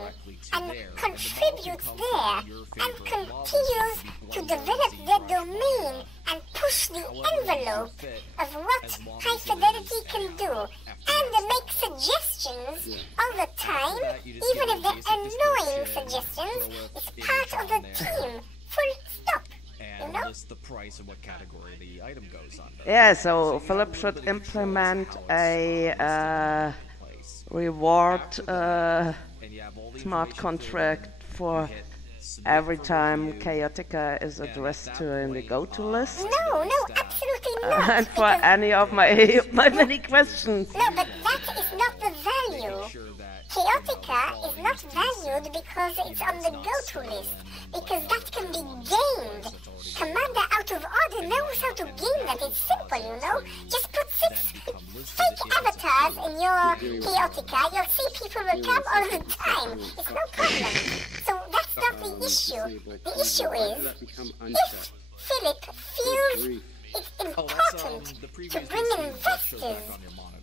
and contributes there and continues to develop their domain and push the envelope of what high fidelity can do, and make suggestions all the time, even if they're annoying suggestions, is part of the team. Full stop. And list the price and what category the item goes under. Yeah, so Philip should implement a reward smart contract for every time Chaotica is addressed to in the go-to list? No, absolutely not. And for any of my many questions. No, but that is not the value. Chaotica is not valued because it's on the go-to list, because that can be gained. Commander out of order knows how to gain that. It's simple, you know. Just put 6 fake avatars in your Chaotica. You'll see people will come all the time. It's no problem. So that's not the issue. The issue is, if Philip feels it's important to bring investors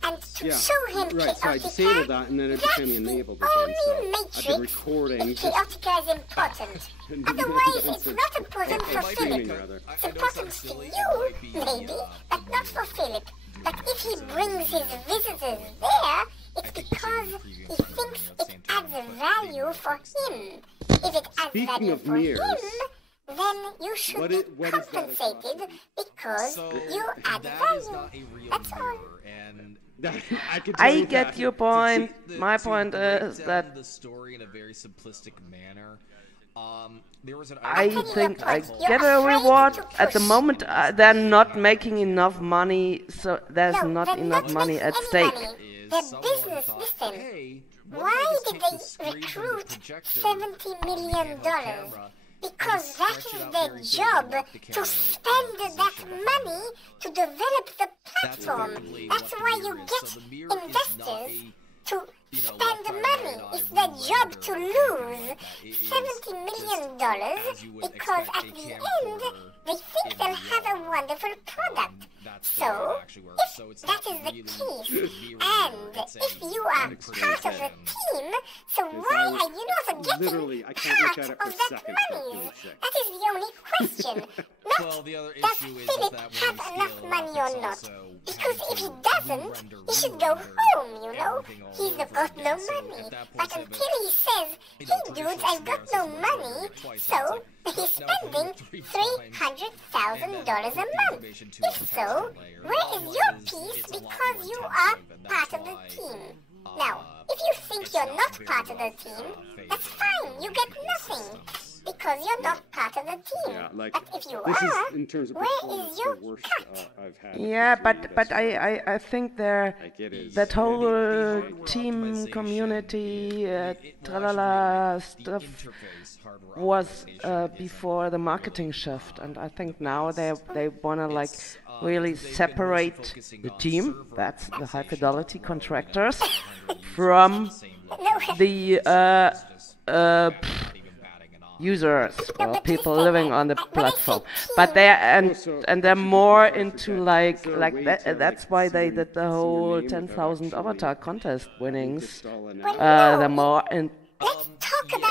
and to show him right, so I disabled that and then it became enabled again. So I've been recording. Chaotica is important. Otherwise, it's not important for Philip. It's important to you, maybe, but not for Philip. But if he brings his visitors there, it's because he thinks it adds value for him. If it adds value for him, then you should be compensated because you add value. That's all. I get your point. My point is that the story in a very simplistic manner. I think I get a reward. At the moment, they're not making enough money, so there's not enough money at stake. Their business, listen. Why did they recruit $70 million? Because that is their job, to spend that money to develop the platform. That's why you get investors to spend money. It's their job to lose $70 million because at the end they think they'll have a wonderful product. So, if that is the case, and if you are part of the team, so why are you not getting part of that money? That is the only question. Not does Philip have enough money or not. Because if he doesn't, he should go home, you know. He's got no money. But until he says, hey dudes, I've got no money, so he's spending $300,000 a month. If so, where is your piece because you are part of the team? Now, if you think you're not part of the team, that's fine, you get nothing. Because you're not part of the team. Yeah, like, but if you this are, is, in terms of where is your worst, I've had. Yeah, but I think that whole team community tralala stuff was before the marketing shift, and I think now they wanna like really separate the team, that's the high fidelity contractors, from the users or people living on the platform, but they're more into like that. That's why they did the whole 10,000 avatar contest winnings. They're more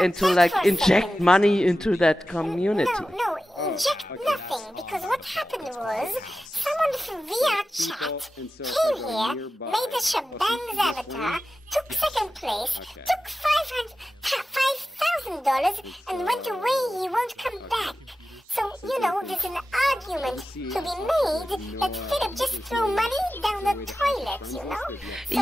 into like inject money into that community. No, inject nothing, because what happened was someone from VR chat came here, made a Shabang's avatar, took second place, took $5,000 and went away. He won't come back. So, you know, there's an argument to be made that Philip just threw money down the toilet, you know? So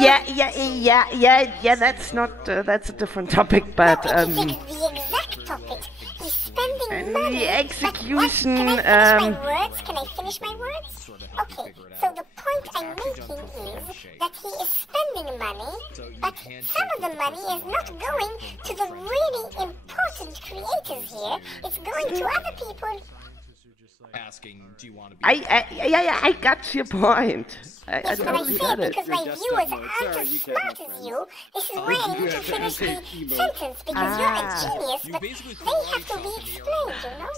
Yeah, that's not, that's a different topic, but, no, it's the exact topic. He's spending money. The execution, Can I finish my words? Okay, so the point I'm making is that he is spending money, but some of the money is not going to the really important creators here. It's going to other people. Asking, do you want to be? I got your point. I totally got it. Because my viewers aren't as smart as you. This is why I need to finish the sentence, because you're a genius, but they have to be explained, you know?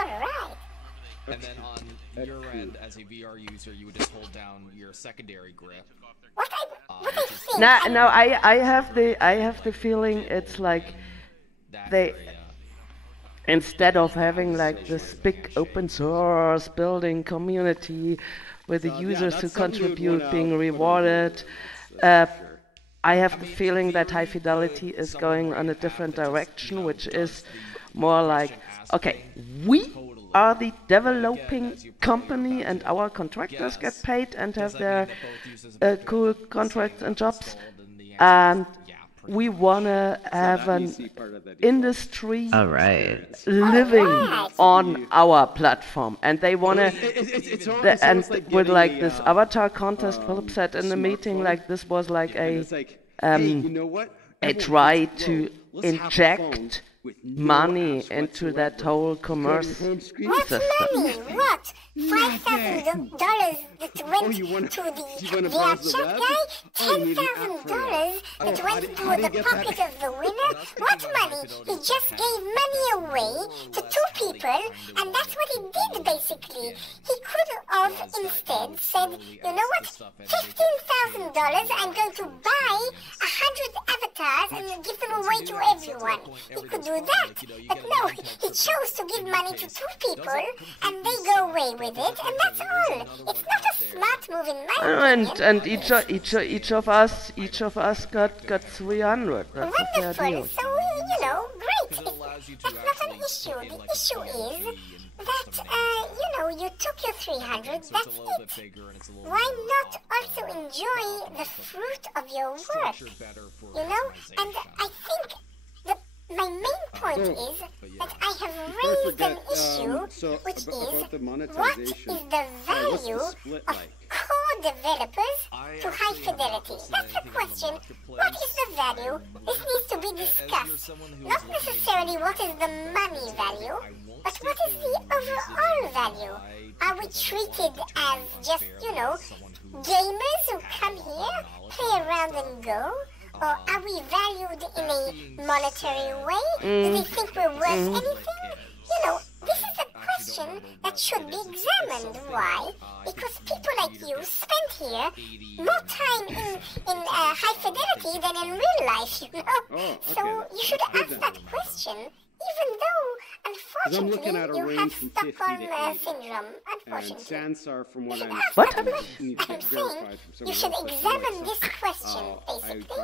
Alright. And then on your end, as a VR user, you would just hold down your secondary grip. No, I have the feeling it's like they, instead of having like this big open source building community with the users who contribute being rewarded, I have the feeling that High Fidelity is going on a different direction, which is more like, okay, we are the developing company and our contractors get paid and have their cool contracts and jobs, and we wanna have an industry living on our platform, and they wanna with like this avatar contest. Philip said in the meeting, like this was like a try to inject money into that whole commerce system. Money? What? $5,000 that went to the VR chat guy? $10,000 that went to the pocket of the winner? What money? He just gave money away to 2 people, and that's what he did basically. He could have instead said, you know what? $15,000, I'm going to buy 100 avatars and give them away to everyone. He could do that, but no, he chose to give money to 2 people, and they go away with it, and that's all. It's not a smart move in my opinion. And each of us got 300. That's wonderful. So you know, great. That's not an issue. The issue is that you know, you took your 300. That's it. Why not also enjoy the fruit of your work? You know, and I think my main point is that I have raised an issue, which is what is the value of core developers to High Fidelity? That's the question. What is the value? This needs to be discussed. Not necessarily what is the money value, but what is the overall value? Are we treated as just, you know, gamers who come here, play around and go? Or are we valued in a monetary way? Do they think we're worth anything? You know, this is a question that should be examined. Why? Because people like you spend here more time in High Fidelity than in real life, you know? So you should ask that question, even though, unfortunately, you have Stockholm Syndrome. Unfortunately. What? I'm saying you should examine this question, basically.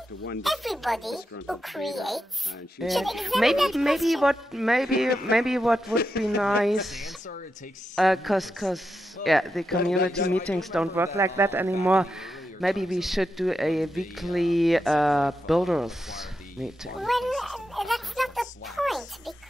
Everybody who creates should examine maybe what would be nice, cause the community meetings don't work like that anymore. Maybe we should do a weekly builders meeting. Well, that's not the point,